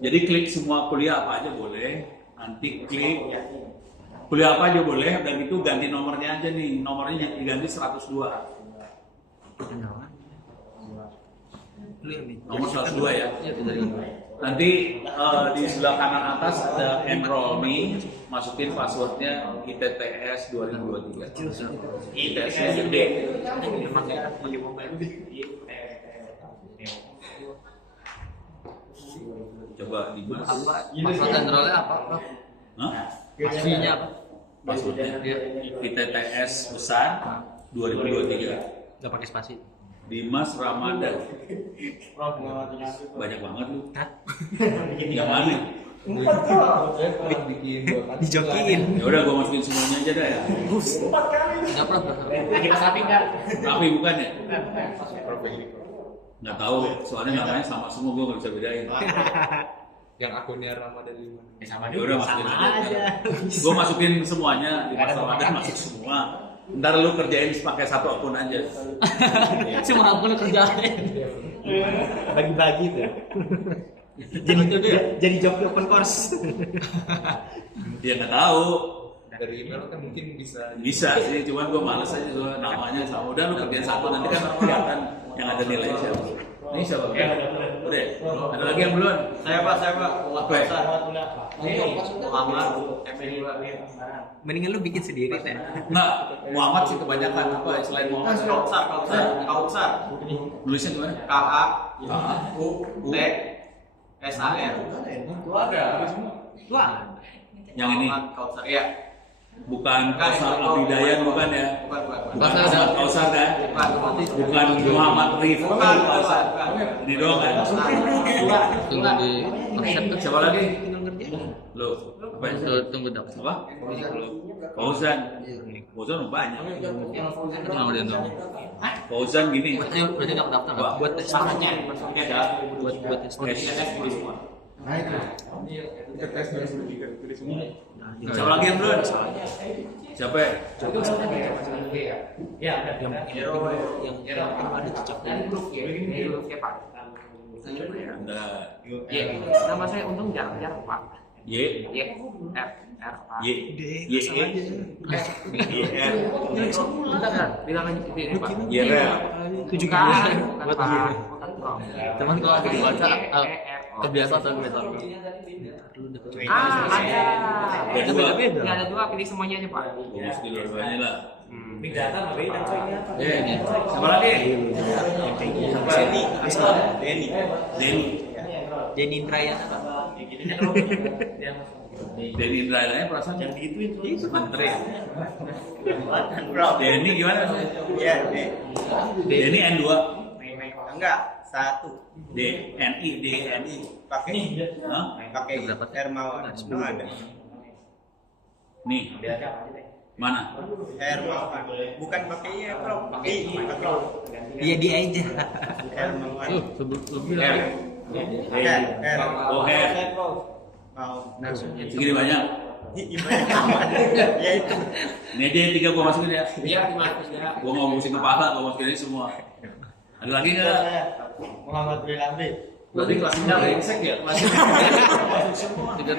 jadi klik semua kuliah apa aja boleh. Nanti klik kuliah apa aja boleh, dan itu ganti nomornya aja nih. Nomornya diganti 102. Nomor 102 ya. Nanti di sebelah kanan atas ada enroll me, masukin passwordnya ITTS 2023. ITTS-nya gede. Coba Dimas. Apa? Password enrollnya apa? Hah? Pastinya apa? Passwordnya ITTS besar 2023. Gak pakai spasi. Dimas Ramadan. Banyak banget lu. Yang mana? Dijokiin. Ya udah gua masukin semuanya aja dah ya. Enggak pernah. Lagi pas api kan? Tapi bukan ya? Nggak tahu, soalnya namanya sama semua, gua nggak bisa bedain. Yang akunnya Ramadan 5. Sama Ya udah masukin aja. Gua masukin semuanya, di Mas Ramadan masuk semua. Ntar lu kerjain pakai satu akun aja. Cuma akun kerjain. Bagi-bagi tuh. Jadi job open course. Dia nggak tahu. Dari email kan mungkin bisa Bisa sih, cuman gua males aja soalnya namanya sama. Udah lu kerjain satu, nanti kan kelihatan yang ada nilai siapa. Ini siapa? Udah. Ada lagi yang belum? Saya Pak. Apa ya? Muhammad MD2. Mendingan lu bikin sendiri deh. Nggak, Muhammad sih kebanyakan apa selain Muhammad? Kausar. Nulisnya gimana? KAUTSAR. Wah. Yang ini Kausar. Iya. bukan Kausar Abidayan, bukan ya? Bukan. Kausar kan? Bukan Muhammad Rif. Bukan. Ini doang kan? Tunggu di konsep tuh. Siapa lagi? Tinggal ngerjain. Lo, apa ya? Tunggu dong. Apa? Fauzan. Fauzan banyak. Nama dia dong. Fauzan gini. Ayo, berarti udah daftar nggak? Buat tes. Buat tes. Nah itu. kita tes 2023 tulis semua. Siapa lagi yang belum? Siapa? Ya, Yang ada cocok. Udah. nama saya Untung jarang Pak. Y. R Pak. Y. Y. Y. R. Bilang aja ini Pak. Y. R. Tujuh Bukan, kali. bukan, Buat Pak. dia. Bukan, Pak. Teman kalau lagi dibaca terbiasa atau gue tahu. Ada. Ada dua. Nggak ada dua, pilih semuanya aja Pak. Gua mesti dua-duanya lah. Big data nggak beda Pak ini apa? Ini. Siapa lagi? Siapa? Denny. Denny. Jadi Indrayana. Denny Indrayana perasaan yang gitu itu menteri. Denny gimana? Iya, Denny N2. enggak, 1. DNI. Pakai Hah? pakai Hermawan. Belum ada. Nih. Mana? Hermawan. Bukan pakai ya, Bro. Pakai. Iya dia aja. Hermawan. Lebih R. R. Oh, R. Mau. Segini banyak. Ya itu. Ini aja yang 3 gua masukin ya. Iya, gimana? Gua mau ngurusin kepala, gua masukin ini semua. Ada lagi nggak? Muhammad Wilambi. Berarti kelasnya brengsek ya? Kelasnya masuk semua. Udah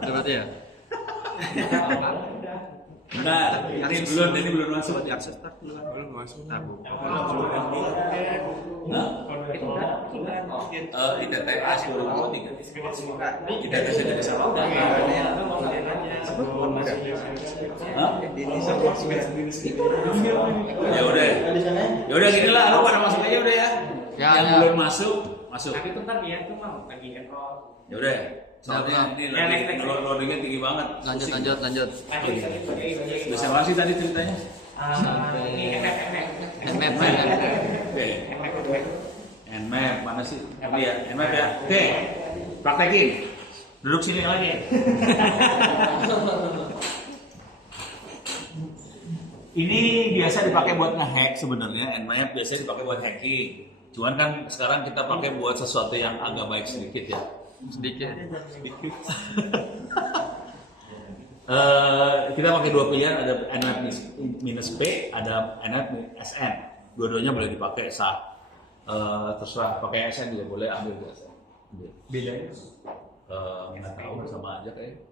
berarti ya. Bentar, ini belum masuk. Belum masuk. ITTS 2023. ITTS yang jadi sama. Ya udah gini lah, lu pada masuk aja udah ya. Yang belum masuk. Tapi itu ntar dia tuh mau lagi enroll. Ya udah. Soalnya ini lagi loadingnya tinggi banget. Lanjut. Bisa masih tadi ceritanya? Ini Nmap mana? Oke. Nmap mana sih? Ini ya, Nmap ya. Oke. Praktekin. Duduk sini lagi. Ini biasa dipakai buat ngehack sebenarnya. Nmap biasa dipakai buat hacking. Cuman kan sekarang kita pakai buat sesuatu yang agak baik sedikit ya. Sedikit. Kita pakai dua pilihan, ada Nmap minus P, ada Nmap SN. Dua-duanya boleh dipakai sah. Terserah pakai SN juga boleh, ambil SN. Bedanya? Nggak tahu, sama aja kayak.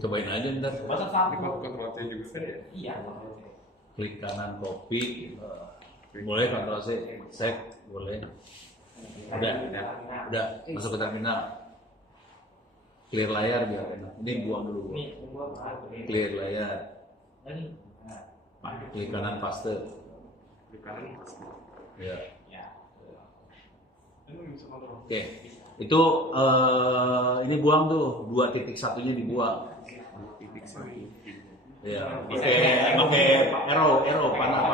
Cobain aja ntar. Di kontrolnya juga kan ya. Iya. Klik kanan copy, boleh Ctrl C, save, boleh. Udah, masuk ke terminal. Clear layar biar enak. Ini buang dulu. Clear layar. Klik kanan paste. Di kanan. Ya. Ya. Oke. Itu ini buang tuh, 2.1-nya dibuang. Ya. Pakai arrow, panah.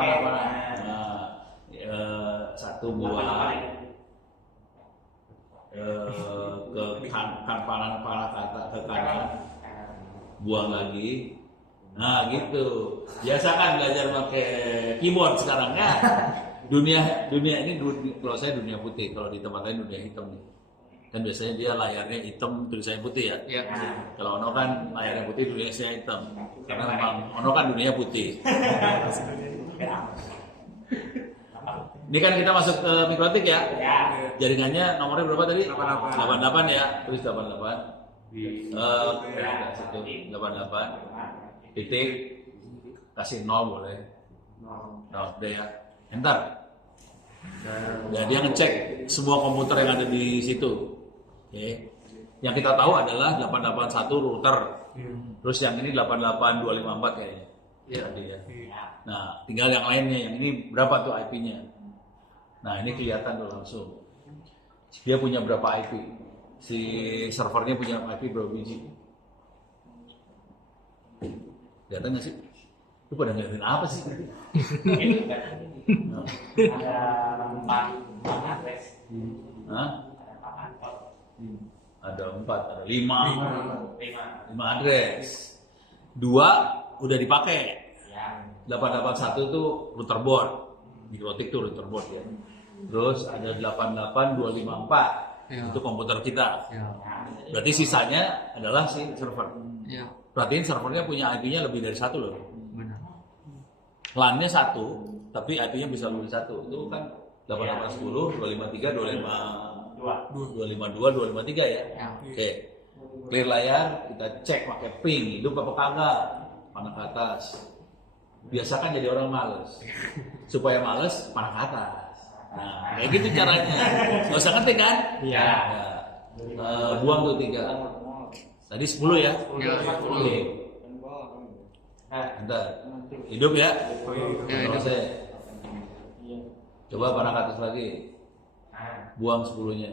Nah, satu buang. Ke panah ke kanan, buang lagi. Nah gitu. Biasa kan belajar pakai keyboard sekarang ya. Dunia ini kalau saya dunia putih, kalau di tempat lain dunia hitam nih. Kan biasanya dia layarnya hitam, tulisannya putih ya. Iya. Kalau Ono kan layarnya putih, tulisannya hitam. Karena memang Ono kan dunianya putih. Ini kan kita masuk ke Mikrotik ya. Jaringannya nomornya berapa tadi? 88 ya. Tulis 88. Situ 88. Titik. Kasih 0 boleh. 0 udah ya. Enter. Dan dia ngecek semua komputer yang ada di situ. Oke. Yang kita tahu adalah 881 router. Terus yang ini 88254 kayaknya. Iya. Nah, tinggal yang lainnya. Yang ini berapa tuh IP-nya? Nah, ini kelihatan tuh langsung. Dia punya berapa IP? Si servernya punya IP berapa biji? Kelihatan nggak sih? Lu pada ngeliatin apa sih? Ada 4 address. Hah? Ada 4, ada 5 address. 2 udah dipakai. Ya. 881 tuh router board. Mikrotik tuh router board ya. Terus ada 88254. Ya. Itu komputer kita. Ya. Berarti sisanya adalah si server. Ya. Perhatiin servernya punya IP-nya lebih dari 1 loh. Benar. LAN-nya 1, tapi IP-nya bisa lebih dari 1. Itu kan 8810, 253, 252, 253 ya. Ya. Oke. Clear layar, kita cek pakai ping, hidup apa kagak. Panah ke atas. Biasakan jadi orang males. Supaya males, panah ke atas. Nah, kayak gitu caranya. Gak usah ngetik kan? Iya. Ya. Buang tuh 3. Tadi 10 ya? Ya, 10. Oke. Bentar. Hidup ya? Ya, Kalau hidup. saya. Coba panah ke atas lagi. Buang 10-nya.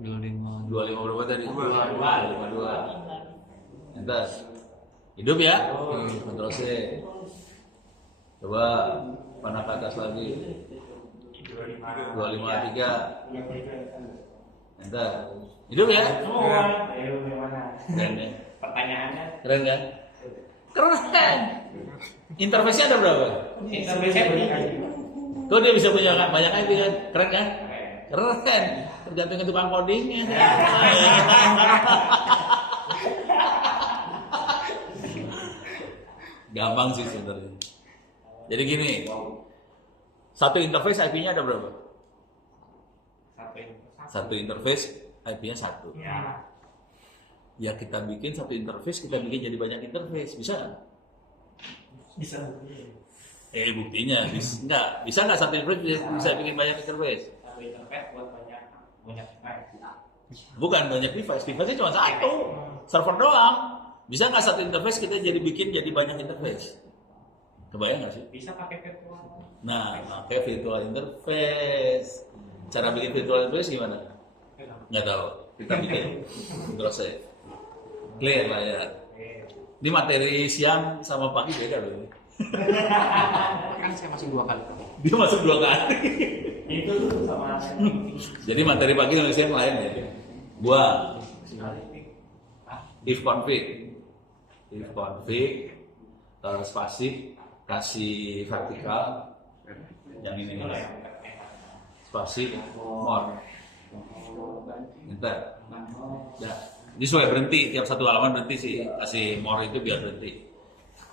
25. 25 berapa tadi? 52. Bentar. Hidup ya? Ctrl C. Coba panah ke atas lagi. 253. Bentar. Hidup ya? Keren ya? Pertanyaannya, Keren kan? Keren. Interface-nya ada berapa? interface-nya punya. Tuh dia bisa punya banyak IP kan? Keren kan? Keren. Tergantung tukang codingnya. Gampang sih sebenarnya. Jadi gini, satu interface IP-nya ada berapa? Satu interface IP-nya 1. Ya. Ya kita bikin satu interface, kita bikin jadi banyak interface, bisa nggak? Bisa. Buktinya bisa nggak satu interface bisa bikin banyak interface? Satu interface buat banyak device. Bukan banyak device, device-nya cuma satu, server doang. Bisa nggak satu interface kita bikin jadi banyak interface? Kebayang nggak sih? Bisa pakai virtual. Nah, pakai virtual interface. Cara bikin virtual interface gimana? Nggak tahu. Kita bikin terus clear layar. Ini materi siang sama pagi beda loh. Kan saya masih 2 kali. Dia masuk 2 kali. Itu tuh sama Jadi materi pagi Indonesia yang lain ya. Gua if config spasi kasih vertikal yang ini spasi more enter ya. Ini supaya berhenti tiap satu halaman berhenti sih, kasih more itu biar berhenti.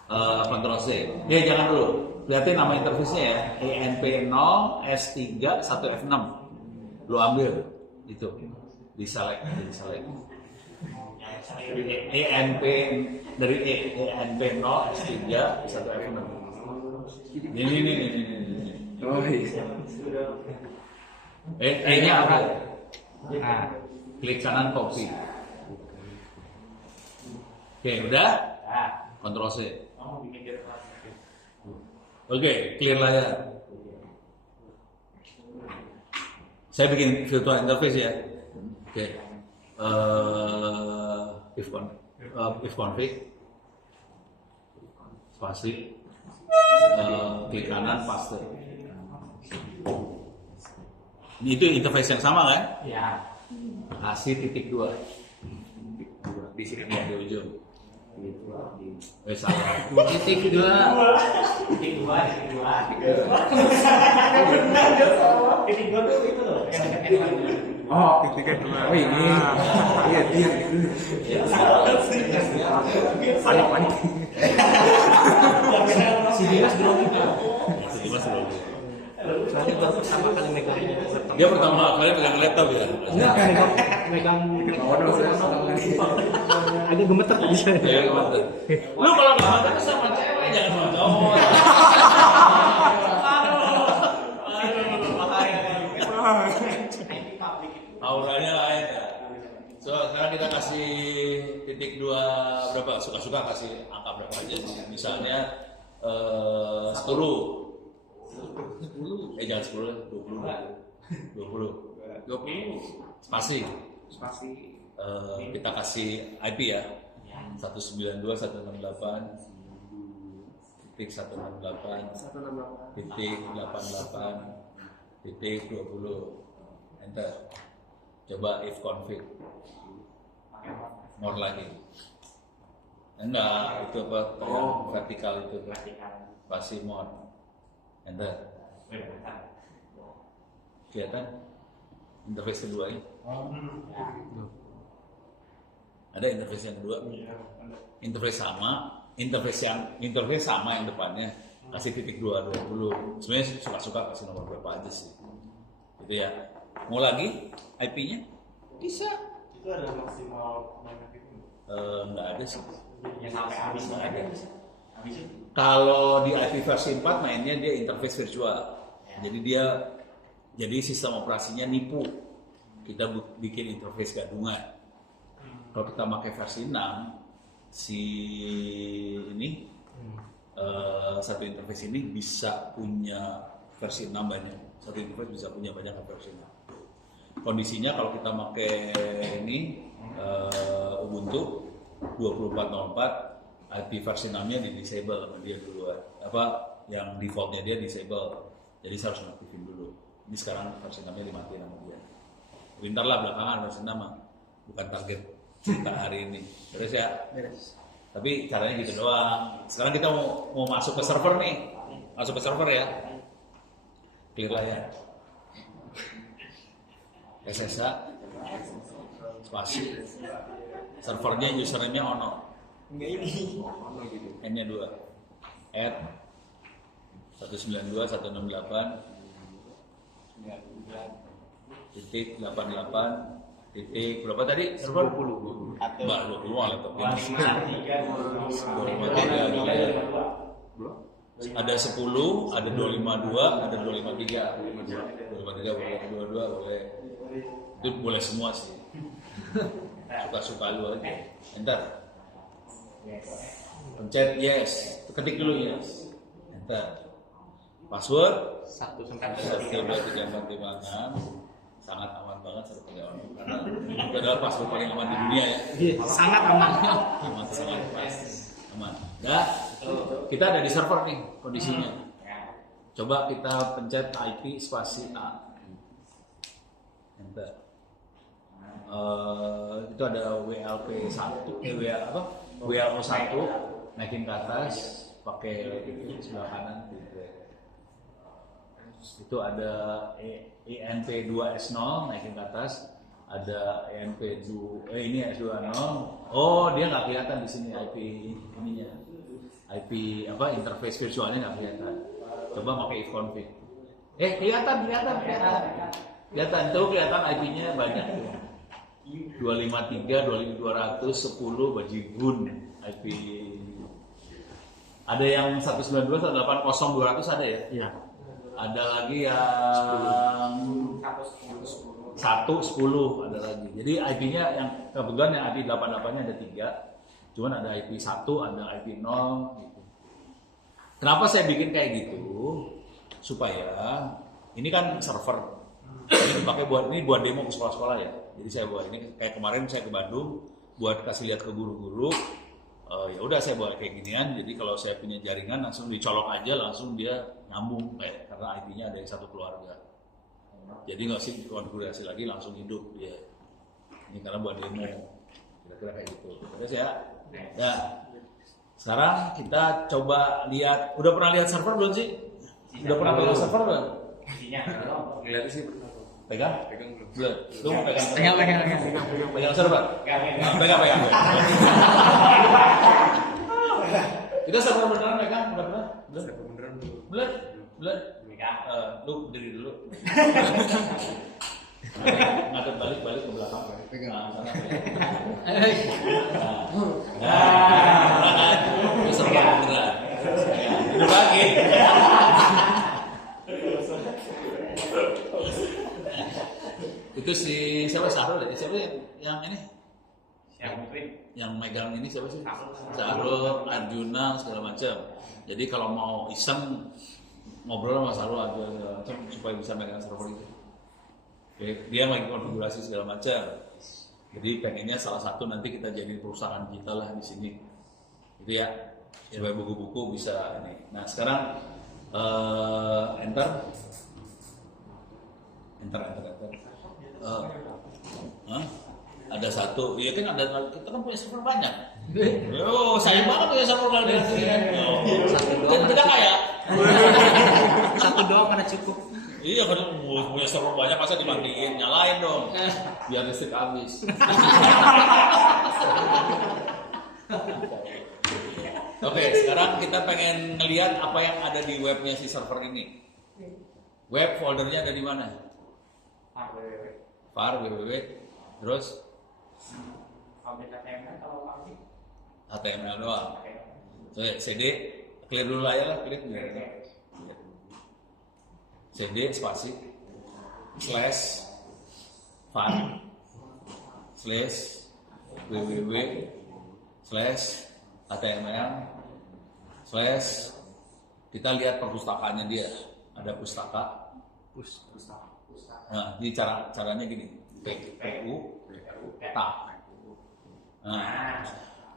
Ctrl C. Ya jangan dulu. Lihatin nama interface-nya ya. ENP0 S3 1F6. Lu ambil itu. Di select. ENP dari ENP0 S3 1F6. Ini. Oh iya. E-nya apa? Nah, klik kanan copy. Oke, udah? Ctrl C. Oke, clear layar. Saya bikin virtual interface ya. Oke. If config spasi klik kanan paste. Ini itu interface yang sama kan? ya. Kasih titik 2 Di sini di ujung. Salah. Titik 2. Titik dua. Titik dua tuh itu loh. Oh, titik 2. Oh ini. Iya. Panik. Si Dimas grogi. Jadi mas Rogi. Soalnya baru pertama kali megang laptop. Dia pertama kali pegang laptop ya. Enggak, megang agak gemeter tadi saya. Ya, gimana? Lu kalau nggak makan sama cewek jangan sama cowok. Auranya lain ya. So, sekarang kita kasih titik 2 berapa? Suka-suka kasih angka berapa aja sih. Misalnya 10. Jangan 10, 20. Spasi. Kita kasih IP ya. 192.168.88.20. Enter. Coba if config. More lagi. Enggak, itu apa? Vertikal itu. Spasi more. Enter. Kelihatan interface kedua ini? Ada interface yang kedua? Interface sama yang depannya kasih titik 220. Sebenarnya suka-suka kasih nomor berapa aja sih. Gitu ya. Mau lagi IP-nya? Bisa. Itu ada maksimal banyak itu. Nggak ada sih. Ya sampai habis nggak ada. Habis itu. Kalau di IP versi 4 mainnya dia interface virtual. Jadi sistem operasinya nipu. Kita bikin interface gadungan. Kalau kita pakai versi 6, satu interface ini bisa punya versi 6 banyak. Satu interface bisa punya banyak versi 6. Kondisinya kalau kita pakai ini Ubuntu 24.04, IP versi 6-nya di disable sama dia duluan. Yang defaultnya dia disable. Jadi saya harus aktifin dulu. Ini sekarang versi 6-nya dimatiin sama dia. Bentar lah belakangan versi 6, bukan target cerita hari ini. Terus ya. Tapi caranya gitu doang. Sekarang kita mau masuk ke server nih. Masuk ke server ya. Clear layar. SSH spasi. Servernya username-nya ono. N-nya 2. Add 192.168.88 titik berapa tadi? 20. Mbak 20 laptopnya. Ada 10, ada 252, ada 253. 253 boleh, 22 boleh. Itu boleh semua sih. Suka-suka lu aja. Enter. Pencet yes. Ketik dulu yes. Enter. Password 1 sampai 1, 2, 3, 4, 5, 6. Sangat aman banget karena itu adalah password paling aman di dunia ya. sangat aman. Sangat pas. Aman. Dah. kita ada di server nih kondisinya. Coba kita pencet IP spasi A. Enter. Itu ada WLP1, WLO1 naikin ke atas pakai sebelah kanan. Itu ada ENP2S0 naikin ke atas, ada ENP2 ini S20. Oh, dia nggak kelihatan di sini IP ininya. IP interface virtualnya nggak kelihatan. Coba pakai ifconfig. Kelihatan. Tuh kelihatan IP-nya banyak tuh. 253, 25210 bajibun IP. Ada yang 192, 180, 200 ada ya? Iya. Ada lagi yang 110 ada lagi. Jadi IP-nya yang kebetulan yang IP 88-nya ada 3. Cuman ada IP 1, ada IP 0 gitu. Kenapa saya bikin kayak gitu? Supaya ini kan server. Ini dipakai buat demo ke sekolah-sekolah ya. Jadi saya buat ini kayak kemarin saya ke Bandung buat kasih lihat ke guru-guru. Ya udah saya buat kayak ginian. Jadi kalau saya punya jaringan langsung dicolok aja, langsung dia nyambung kayak karena IP-nya ada yang satu keluarga. Jadi nggak sih konfigurasi lagi, langsung hidup dia. Ini karena buat demo. Kira-kira kayak gitu. Terus ya. Nah, sekarang kita coba lihat. Udah pernah lihat server belum sih? Udah pernah pegang server belum? Ngeliatnya sih pernah. Pegang? Pegang belum. Belum. Lu mau pegang? Pegang. Server? Pegang. Kita server beneran pegang? Udah pernah? Belum? Server beneran belum. Belum? Lu berdiri dulu. Ngadep balik ke belakang. Pegang. Sana. Itu server beneran. Hidup lagi. Itu si siapa Sahrul ya? Siapa yang ini? Yang megang ini siapa sih? Sahrul, Arjuna segala macam. Jadi kalau mau iseng ngobrol sama Sahrul segala macam supaya bisa megang server itu. Oke, dia lagi konfigurasi segala macam. Jadi pengennya salah satu nanti kita jadi perusahaan kita lah di sini. Gitu ya. Ya buku-buku bisa ini. Nah sekarang enter. Ada satu, ya kan ada kita kan punya server banyak. Sayang banget punya server kalau dia kan kita kaya. Satu doang karena cukup. Iya kan punya server banyak masa dimatiin, nyalain dong. Biar listrik habis. Oke, sekarang kita pengen ngelihat apa yang ada di webnya si server ini. Web foldernya ada di mana? var www terus HTML doang. So, CD clear dulu layar lah, clear. CD spasi slash var slash www slash HTML slash kita lihat perpustakaannya dia. Ada pustaka. Nah, ini caranya gini, PU, tab. Nah,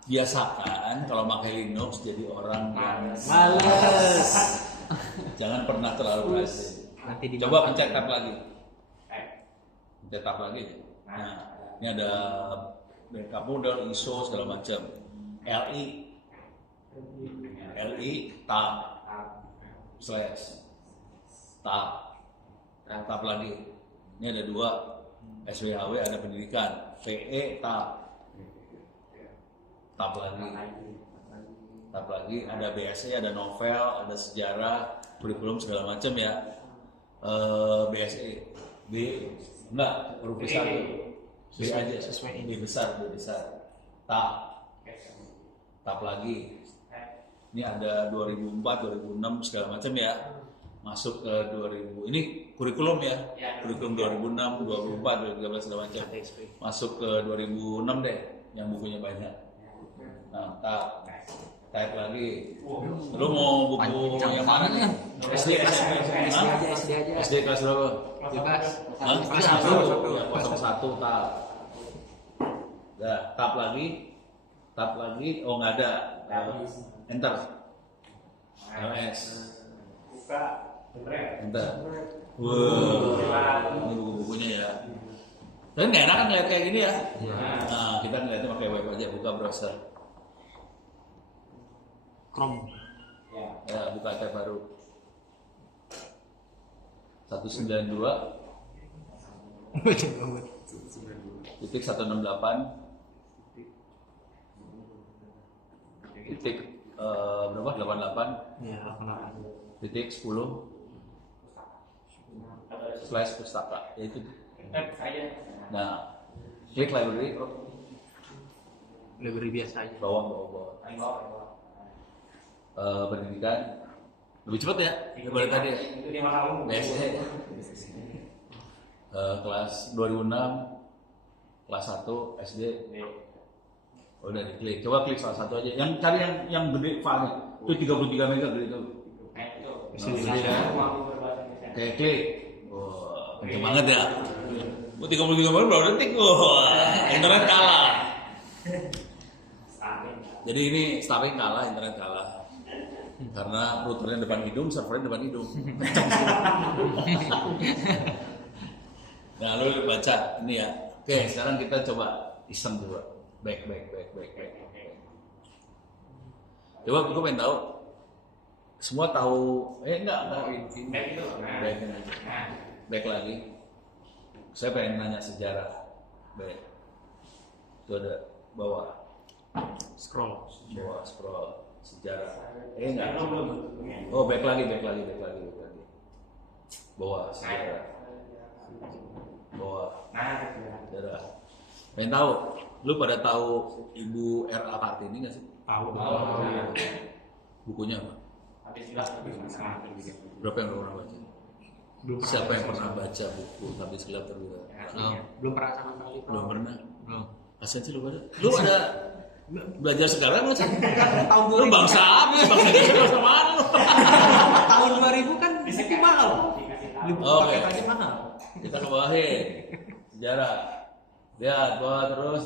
biasakan kalau pakai Linux jadi orang yang Males. Jangan pernah terlalu rajin. Nanti Coba pencet tab lagi. Pencet tab lagi. Nah, ini ada backup model, ISO segala macam. LI tab slash tab lagi. Ini ada 2 SWHW, ada pendidikan. PE tab lagi, ada BSE, ada novel, ada sejarah, kurikulum segala macam ya. BSE B enggak huruf besar B aja sesuai B besar tab lagi. Ini ada 2004, 2006 segala macam ya. Masuk ke 2000. Ini kurikulum ya. Kurikulum 2006, 2004, 2013 segala macam. Masuk ke 2006 deh yang bukunya banyak. Nah, type lagi. Lu mau buku yang mana nih? SD kelas berapa? Kelas 1. 01 tab. Tab lagi. Oh nggak ada. Enter. LS. Buka. Bener. Bentar. Wow. Ini buku-bukunya ya. Tapi nggak enak kan ngeliat kayak gini ya. Nah, kita ngeliatnya pakai web aja, buka browser. Chrome. Ya, buka tab baru. 192 titik 168 titik berapa? 88 Ya, titik 10 slash pustaka, yaitu. Nah, klik library, library biasa aja. bawah. Pendidikan lebih cepat ya daripada tadi ya. Itu dia malah BSD. Kelas 2006, kelas 1 SD. Udah diklik. Coba klik salah satu aja. Yang cari yang gede filenya. Itu 33 mega gede itu. Oke, klik. Wah, kenceng banget ya. 33 mega berapa detik? Wah, internet kalah. Jadi ini Starlink kalah, internet kalah. Karena routernya depan hidung, servernya depan hidung. Nah, lu baca ini ya. Oke, sekarang kita coba iseng dulu. Back. Coba gue pengen tahu. Semua tahu? Enggak. Back lagi. Saya pengen nanya sejarah. Back. Itu ada bawah. Scroll. Sejarah. Enggak. Oh, back lagi. Bawah sejarah. Sejarah. Pengen tahu? Lu pada tahu Ibu R.A. Kartini nggak sih? Tahu. Bukunya apa? Berapa yang pernah baca? Siapa yang pernah baca buku Habis Gelap Terbit? Belum pernah sama sekali. Belum pernah. Belum. Asen sih lu pada? Lu ada belajar sekarang nggak sih? Tahun Lu bangsa apa? Bangsa Indonesia mana lu? Tahun 2000 kan buku mahal. Beli buku Oke. paket aja mahal. Kita kebawahin sejarah. Lihat bahwa terus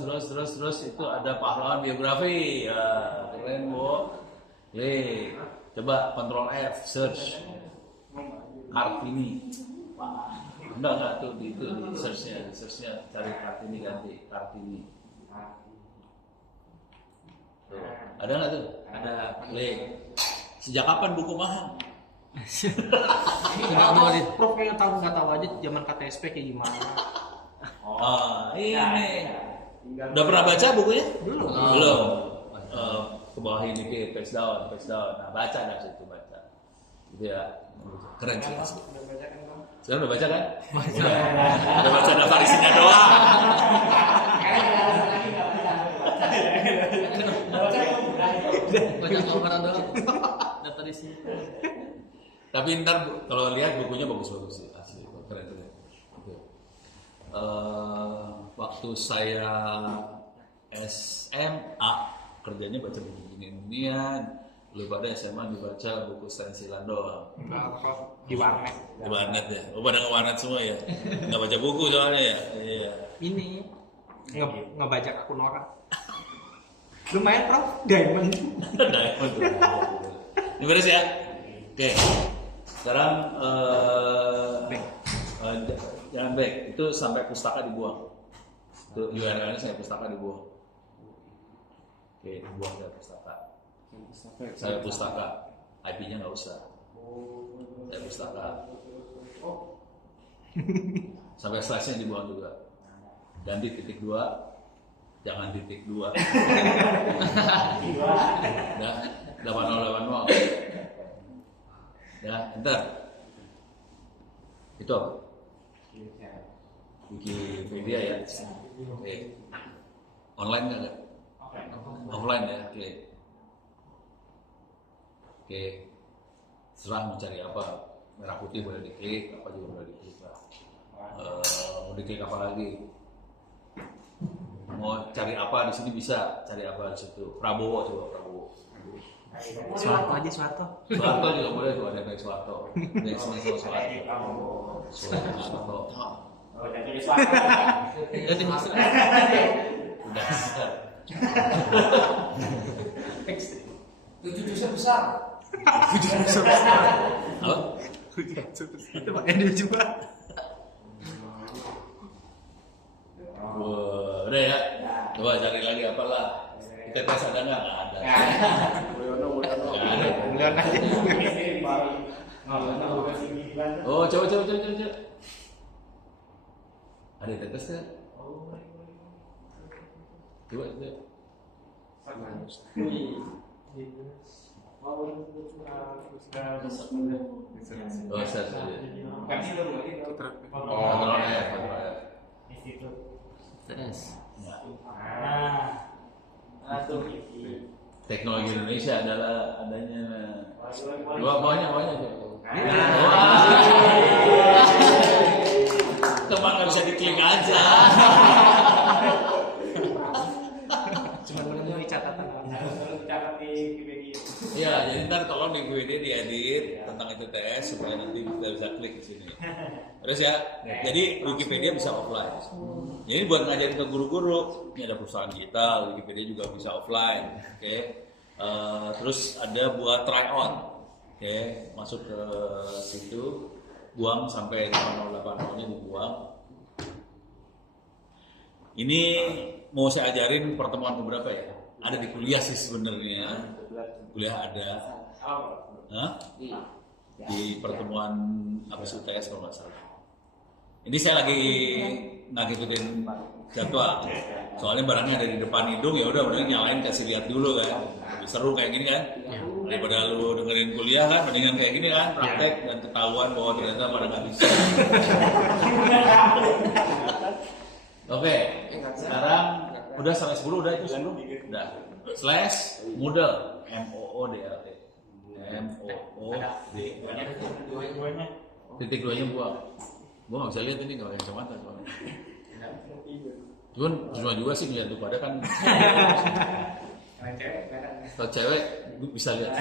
itu ada pahlawan biografi. Ya, keren bu. Klik. Coba Ctrl F search Kartini. Enggak tuh di searchnya cari Kartini, ganti Kartini. Tuh. Ada nggak tuh? Ada. Klik. Sejak kapan buku mahal? Prof kayak nggak tahu aja zaman KTSP kayak gimana. Ini. Udah pernah baca bukunya? Belum. Ke bawah ini page down. Nah, baca dari situ baca. Gitu ya. Keren sih. Sekarang udah baca kan? Udah baca daftar isinya doang. Baca gambaran doang. Daftar isinya. Tapi ntar kalau lihat bukunya bagus sih, asli keren. Waktu saya SMA kerjanya baca buku ginian, lu pada SMA dibaca buku stensilan doang. Di warnet. Di warnet ya, pada ke warnet semua ya, nggak baca buku soalnya ya. Iya. Ini ngebajak akun orang. Lumayan Prof, diamond. Ini beres ya. Oke. Sekarang jangan back. Itu sampai pustaka dibuang. Itu URL-nya sampai pustaka dibuang. Oke, dibuang dari pustaka. Saya pustaka. IP-nya nggak usah. Saya pustaka. Sampai slash-nya dibuang juga. Ganti titik 2. Jangan titik 2. Udah 8080. Ya, enter. Itu apa? Wikipedia ya. Oke. Online nggak? Offline ya. Oke. Oke. Serah mau cari apa? Merah putih boleh diklik, apa juga boleh diklik. Mau diklik apa lagi? Mau cari apa di sini bisa, cari apa di situ. Prabowo coba Prabowo. Soeharto aja Soeharto. Soeharto juga boleh tuh, ada baik Soeharto. Baik Soeharto. Ganti maksud. Udah. Itu judulnya besar. Halo? Itu makanya dia jual. Wah, udah ya. Coba cari lagi apalah. Kita tes ada nggak? Nggak ada. Nggak ada. Bulan aja. Oh, coba. Ada tetes kan? Coba. Oh, set aja. Kontrol F. Tes. Teknologi Indonesia adalah adanya bawahnya. Teman nggak bisa diklik aja. Cuma menemui catatan. Catat di Wikipedia. Iya, jadi ntar tolong di Wikipedia diedit tentang ITTS supaya nanti kita bisa klik di sini. Terus ya, jadi Wikipedia bisa offline. Jadi buat ngajarin ke guru-guru, ini ada perusahaan digital, Wikipedia juga bisa offline. Oke. Terus ada buat try on. Oke, masuk ke situ, buang sampai 8080-nya dibuang. Ini mau saya ajarin pertemuan beberapa ya. Ada di kuliah sih sebenarnya. Kuliah ada. Hah? Di pertemuan habis UTS kalau nggak salah. Ini saya lagi ngikutin jadwal. Soalnya barangnya ada di depan hidung, ya udah mending nyalain kasih lihat dulu kan. Lebih seru kayak gini kan. Daripada lu dengerin kuliah kan, mendingan kayak gini kan, praktek dan ketahuan bahwa ternyata pada nggak bisa. Oke, sekarang udah sampai 10 udah itu 10. Udah. Slash Moodle, MOODLE. MOODLE. Titik 2-nya buang. Gua nggak bisa lihat ini kalau yang kacamata soalnya. Cuman cuma juga sih ngeliat lu pada kan. Kalau cewek bisa lihat.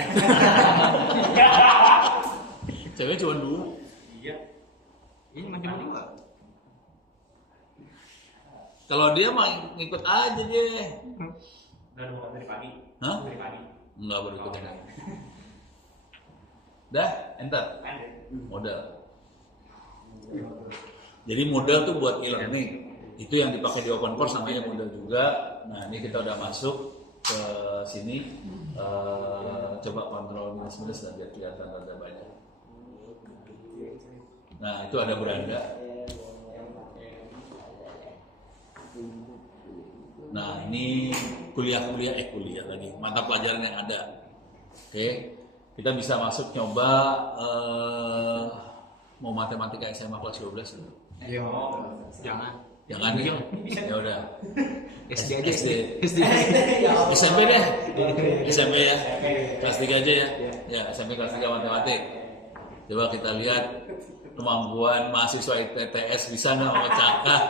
Cewek cuma 2. Iya. Ini makin dua. Kalau dia mah ngikut aja deh. Udah dua dari pagi. Hah? Dari pagi. Enggak baru ikut ini. Dah, enter. Modal. Jadi modal tuh buat e-learning. Itu yang dipakai di open course namanya modal juga. Nah, ini kita udah masuk ke sini. Coba kontrol minus dan biar kelihatan ada banyak. Nah, itu ada beranda. Nah, ini kuliah lagi, mata pelajaran yang ada. Oke, kita bisa masuk nyoba mau matematika SMA kelas 12 dulu. Jangan. Jangan nih. Ya udah. SD aja SD. SMP deh. SMP ya. Kelas 3 aja ya. Ya, SMP kelas 3 matematik. Coba kita lihat kemampuan mahasiswa ITTS bisa nggak memecahkan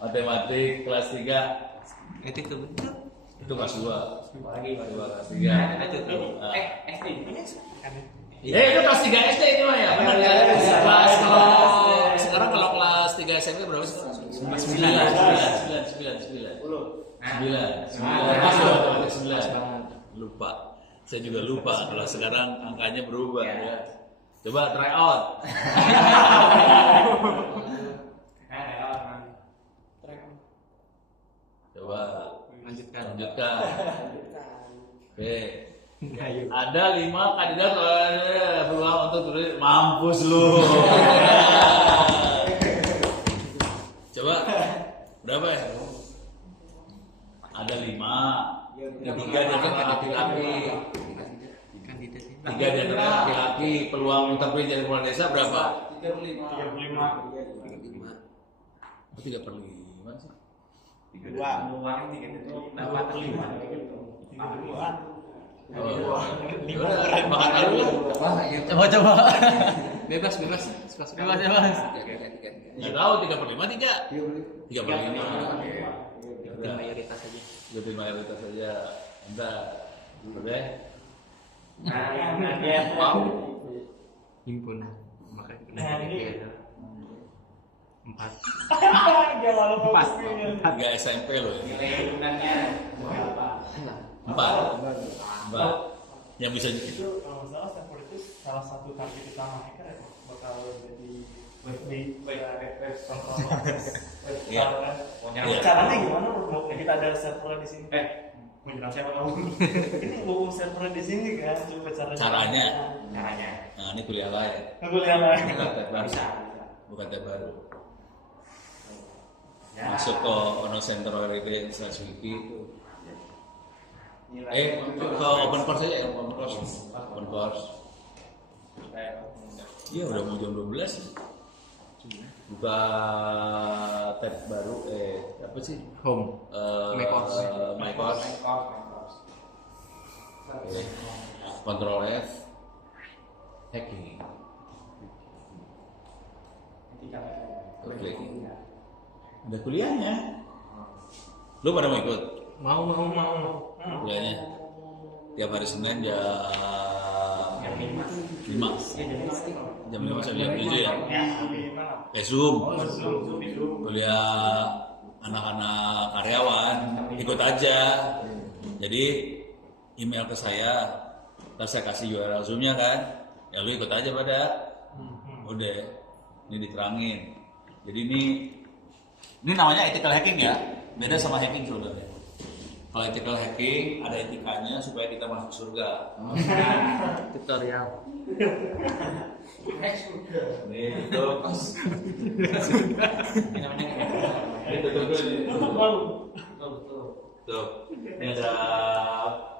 matematik kelas 3. Itu betul. Itu kelas 2. Lagi Kelas 3. SD. Itu kelas 3 SD itu mah ya. Benar ya. Kelas sekarang kalau kelas 3 SMP berapa sih? 9. Lupa. Saya juga lupa kalau sekarang angkanya berubah ya. Coba try out. Coba Lanjutkan. Oke. Ada 5 kandidat peluang untuk tulis. Mampus lu. Coba berapa ya? Ada 5. 3 di antara laki-laki. 3 di antara laki-laki. Peluang terpilih jadi kepala desa berapa? 35. 3/5 sih. 2. Uang 3 dapat 5. Makan dulu. Coba. Bebas. Suka-suka. Bebas. Nggak tahu 3/5 3. 3/5. Mayoritas aja. Lebih mayoritas saja. Entar. Udah. Nah, dia mau Himpunan. Makanya udah 4. dia malu 3 SMP loh ya. Reunannya berapa? 4. yang bisa Itu kalau nggak salah Stanford itu salah satu target utama hacker ya, bakal jadi web Iya. Iya. Caranya gimana? Mau kita ada server di sini? Menjelang siapa kamu? Ini mau server di sini kan? Coba Caranya. Caranya. Nah, ini kuliah lain. Aku lihat lah. Bukan tab baru. Bisa. Bukan tab baru. Ya. Masuk ke Ono Center Evidence Wiki itu. Ke open course aja ya, open course. Open course. Iya, udah mau jam 12. Buka tab baru apa sih? Home. My course. Oke. Control F. Hacking. Klik. Udah kuliahnya. Lu pada mau ikut? Mau. Kuliahnya tiap hari Senin jam 5. Jam 5 sampai jam 7 ya. Kayak Zoom. Kuliah anak-anak karyawan ikut aja. Jadi email ke saya, terus saya kasih URL Zoom-nya kan. Ya lu ikut aja pada. Udah. Ini diterangin. Jadi ini namanya ethical hacking ya. Beda sama hacking sebenarnya. Kalau ethical hacking ada etikanya supaya kita masuk surga. Tutorial. Nih itu. Itu tuh. Ini ada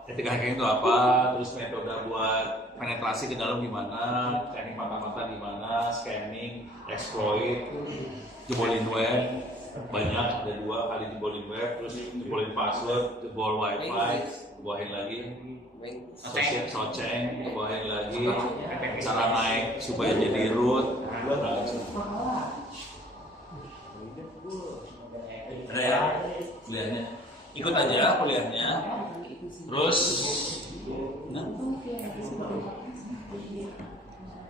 etika hacking itu apa, terus metode buat penetrasi ke dalam gimana, scanning mata-mata gimana, scanning, exploit, jebolin web, banyak ada 2 kali jebolin web, terus jebolin password, jebol wifi, jebolain lagi, soceng, jebolain lagi, cara naik supaya jadi root. Ada ya kuliahnya, ikut aja kuliahnya, terus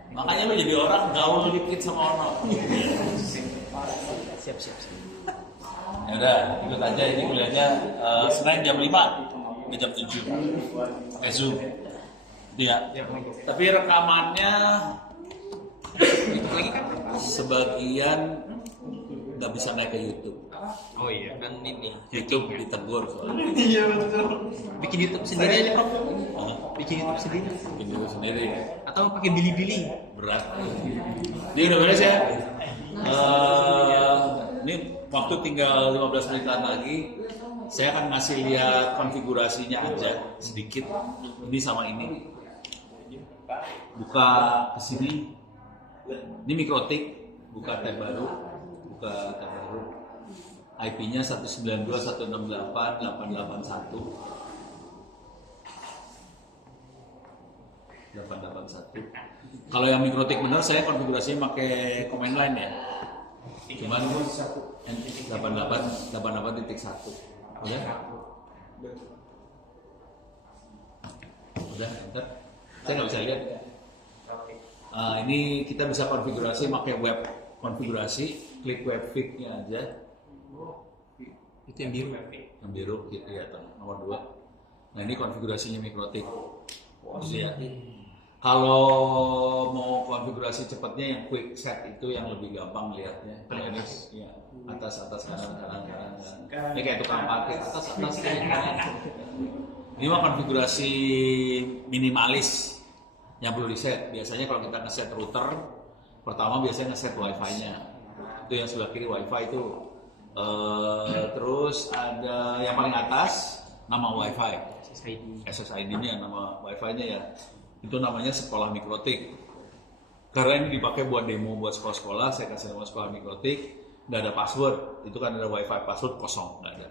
makanya lo jadi orang gaul dikit sama Ono. Siap. Ya udah, ikut aja ini kuliahnya Senin jam 5 ke jam 7. Zoom. Iya. Tapi rekamannya Itu lagi kan? sebagian nggak bisa naik ke YouTube. Oh iya, kan ini. YouTube ditegur soalnya. Iya betul. Bikin YouTube sendiri aja, Prof. Hah? Bikin YouTube sendiri. Bikin dulu sendiri ya. Atau pakai Bilibili. Berat. Ini udah beres ya. Ini waktu tinggal 15 menitan lagi. Saya akan ngasih lihat konfigurasinya aja sedikit. Ini sama ini. Buka ke sini. Ini mikrotik. Buka tab baru. Buka tab baru. IP-nya 192.168.881. 881. Kalau yang mikrotik benar saya konfigurasinya pakai command line ya. Cuman 88.1. Udah? Udah, enter. Saya nggak bisa lihat. Ini kita bisa konfigurasi pakai web konfigurasi, klik web fig-nya aja. Itu yang biru. Yang biru gitu ya, nomor 2. Nah ini konfigurasinya mikrotik. Ya. Kalau mau konfigurasi cepatnya yang quick set itu yang lebih gampang lihatnya. Kalau ini ya, atas kanan. Ini kayak tukang parkir atas kanan. Ini mah konfigurasi minimalis yang perlu di-set. Biasanya kalau kita nge-set router, pertama biasanya nge-set wifi-nya. Itu yang sebelah kiri wifi itu. Terus ada yang paling atas nama wifi. SSID-nya nama wifi-nya ya. Itu namanya sekolah mikrotik. Karena ini dipakai buat demo buat sekolah-sekolah, saya kasih nama sekolah mikrotik. Nggak ada password, itu kan ada wifi password kosong, nggak ada.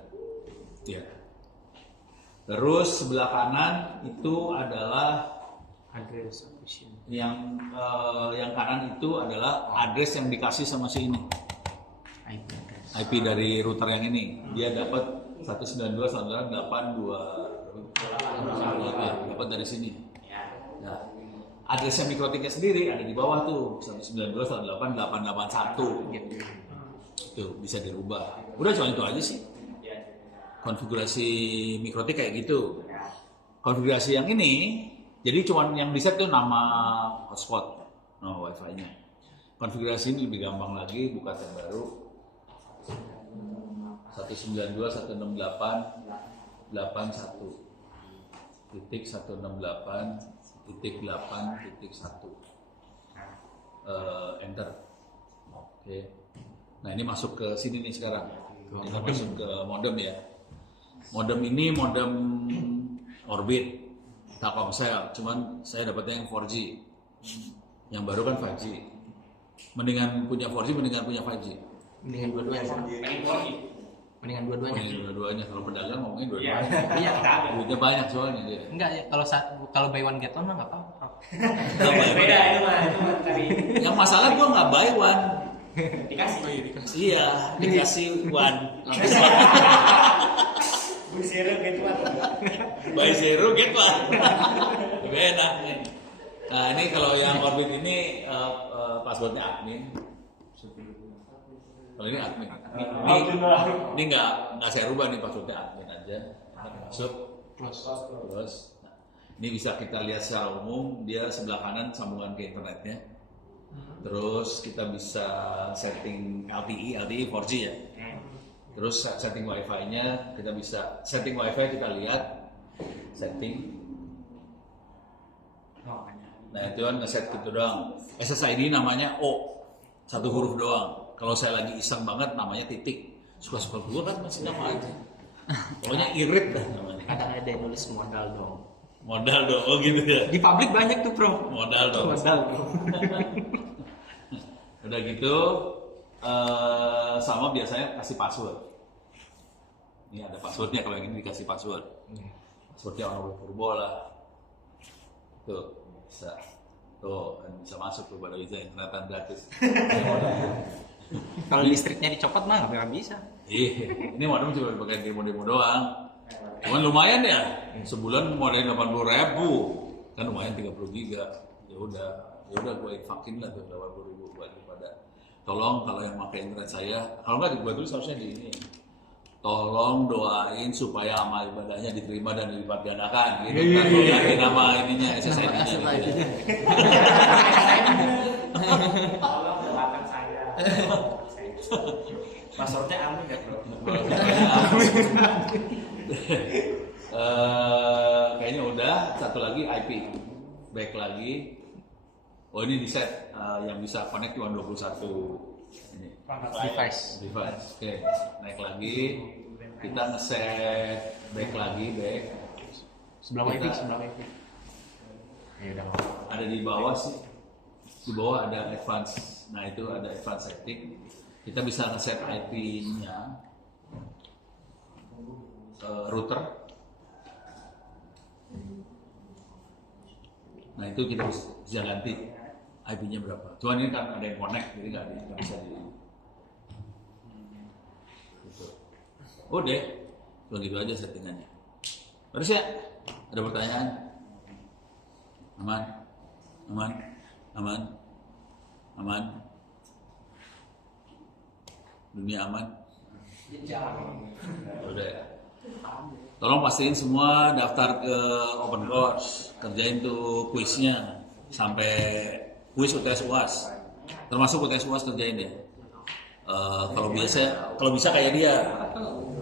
Ya. Terus sebelah kanan itu adalah Address yang kanan itu adalah address yang dikasih sama si ini. IP address. IP dari router yang ini. Dia dapat 192.168.2 dapat dari sini. Nah, addressnya mikrotiknya sendiri ada di bawah tuh 192.168.881. Itu bisa dirubah. Udah cuma itu aja sih. Konfigurasi mikrotik kayak gitu. Konfigurasi yang ini Jadi cuma yang di set tuh nama hotspot, nama wifi-nya. Konfigurasi ini lebih gampang lagi, buka tab baru. 192.168.81.168.8.1 enter. Oke. Nah ini masuk ke sini nih sekarang. Kita masuk ke modem ya. Modem ini modem Orbit, Telkomsel. Cuman saya dapatnya yang 4G. Yang baru kan 5G. Mendingan punya 4G, mendingan punya 5G. Mendingan dua-duanya. Mendingan dua-duanya. Mendingan dua-duanya. Kalau pedagang ngomongin Iya. dua-duanya. Iya. Duitnya banyak soalnya dia. Enggak ya, kalau buy one get one mah enggak apa-apa. Beda itu mah tadi Yang masalah gua nggak buy one. dikasih. Iya, dikasih one. Busir gitu kan. Buy zero get one. Lebih enak nih. Nah ini kalau yang Orbit ini passwordnya admin. Kalau ini admin. Ini nggak saya rubah nih, passwordnya admin aja. Masuk. Terus. Nah, ini bisa kita lihat secara umum, dia sebelah kanan sambungan ke internetnya. Terus kita bisa setting LTE 4G ya. Terus setting Wi-Fi-nya kita bisa setting Wi-Fi, kita lihat setting. Nah itu kan ngeset gitu doang. SSID namanya O, satu huruf doang. Kalau saya lagi iseng banget namanya titik. Suka-suka gue kan masih nama aja. Pokoknya irit dah namanya. Kadang ada yang nulis modal dong. Modal dong, oh gitu ya. Di publik banyak tuh, Bro. Modal dong. Modal. Udah gitu, sama biasanya kasih password. Ini ada passwordnya, kalau yang ini dikasih password. Passwordnya orang purbo lah. Tuh, bisa. Tuh, kan bisa masuk tuh pada bisa internetan gratis. Kalau listriknya dicopot mah nggak bisa. Iya, ini modem cuma pakai demo-demo doang. Cuman lumayan ya, sebulan modalnya 80.000, kan lumayan 30 giga. Ya udah gue infakin lah tuh 80.000 buat daripada. Tolong kalau yang pakai internet saya, kalau nggak gue tulis harusnya di ini. Tolong doain supaya amal ibadahnya diterima dan dilipat gandakan gitu kan. Ganti nama ininya SSID-nya gitu. Tolong doakan saya. Passwordnya amin ya bro. Kayaknya udah. Satu lagi IP, back lagi. Oh ini di set yang bisa connect cuma 21 ini Device. Oke, naik lagi. Kita ngeset back lagi, back. Sebelah wifi. Ya udah. Ada di bawah sih. Di bawah ada advance. Nah itu ada advance setting. Kita bisa ngeset IP-nya, router. Nah itu kita bisa ganti IP-nya berapa. Cuman ini kan ada yang connect, jadi nggak bisa di. Gitu. Udah, begitu aja settingannya. Terus ya, ada pertanyaan? Aman. Dunia aman. Udah ya. Tolong pastiin semua daftar ke open course, kerjain tuh kuisnya sampai kuis UTS UAS, termasuk UTS UAS kerjain ya. Kalau bisa kayak dia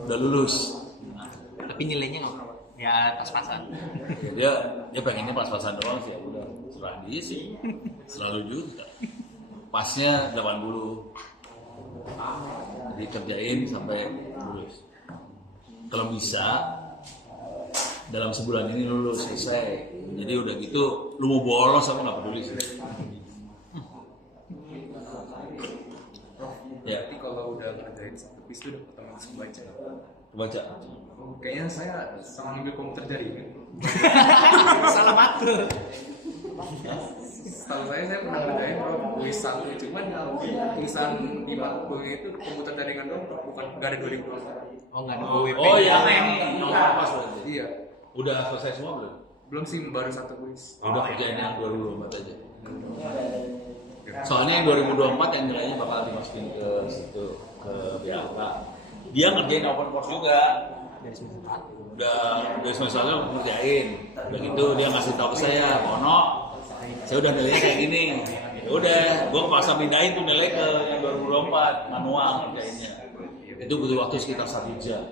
udah lulus. Tapi nilainya ya pas-pasan. Dia pengennya pas-pasan doang sih, ya udah serah dia sih. Selalu juga. Pasnya 80. Jadi kerjain sampai lulus. Kalau bisa dalam sebulan ini lulus selesai. Jadi udah gitu, lu mau bolos apa nggak peduli sih. Ya. Berarti kalau udah ngerjain satu kuis itu udah otomatis kebaca. Baca. Kayaknya saya sama ngambil komputer jaringan. Salah matkul. Setahu saya pernah ngerjain kuis satu, cuman tulisan di matkul itu komputer jaringan dong, bukan nggak ada 2020. Oh nggak ada WP. Oh ya, ini pas berarti. Iya, Udah selesai semua belum? belum sih, baru satu kuis. Udah kerjain yang 2024 aja. Soalnya yang 2024 yang nilainya bakal dimasukin ke situ, ke BAK. Dia ngerjain open course juga. dari semester 4. Udah semester lalu ngerjain. Udah gitu dia ngasih tahu ke saya, Ono, saya udah nilainya kayak gini. Ya udah, gue paksa pindahin tuh nilai ke yang 2024 manual ngerjainnya. Itu butuh waktu sekitar 1 jam.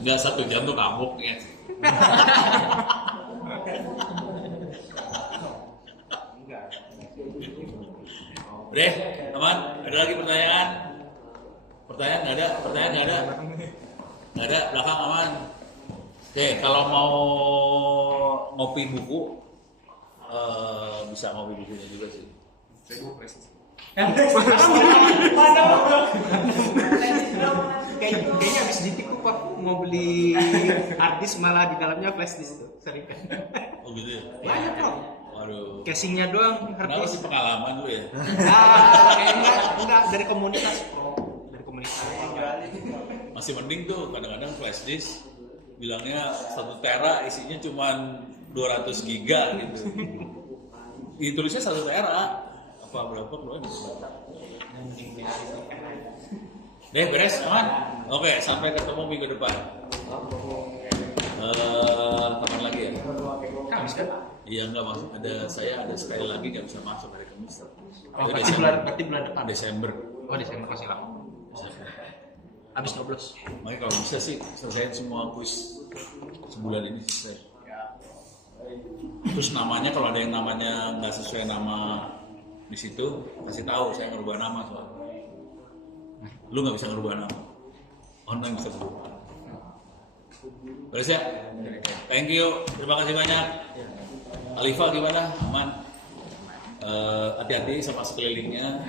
Enggak 1 jam tuh ngamuk ya. Udah, aman? Ada lagi pertanyaan? Pertanyaan nggak ada? Pertanyaan nggak ada? Nggak ada, belakang aman. Oke, kalau mau ngopi buku, bisa ngopi bukunya juga sih. Saya mau presisi. Kayaknya habis ditipu Pak mau beli hard disk malah di dalamnya flash disk tuh sering kan. Oh gitu ya? Banyak kok. Waduh. Casingnya doang hard Kenapa disk. sih pengalaman dulu ya? Enggak dari komunitas bro, dari komunitas. Masih mending tuh kadang-kadang flash disk bilangnya 1 tera isinya cuman 200 giga gitu. Ini tulisnya 1 tera. Apa berapa keluar? Deh beres aman. Oke, sampai ketemu minggu depan. Kapan lagi ya? Kamis kan? Iya enggak masuk. Ada sekali lagi nggak bisa masuk dari Kamis. Oh, berarti bulan depan. Desember. Oh Desember masih lama. Habis 12. Makanya kalau bisa sih selesaiin semua kuis sebulan ini selesai. Terus namanya kalau ada yang namanya nggak sesuai nama di situ kasih tahu, saya ngerubah nama soalnya. Lu nggak bisa ngerubah nama, online bisa berubah. Beres ya? Thank you, terima kasih banyak. Alifa gimana? Aman? Hati-hati sama sekelilingnya.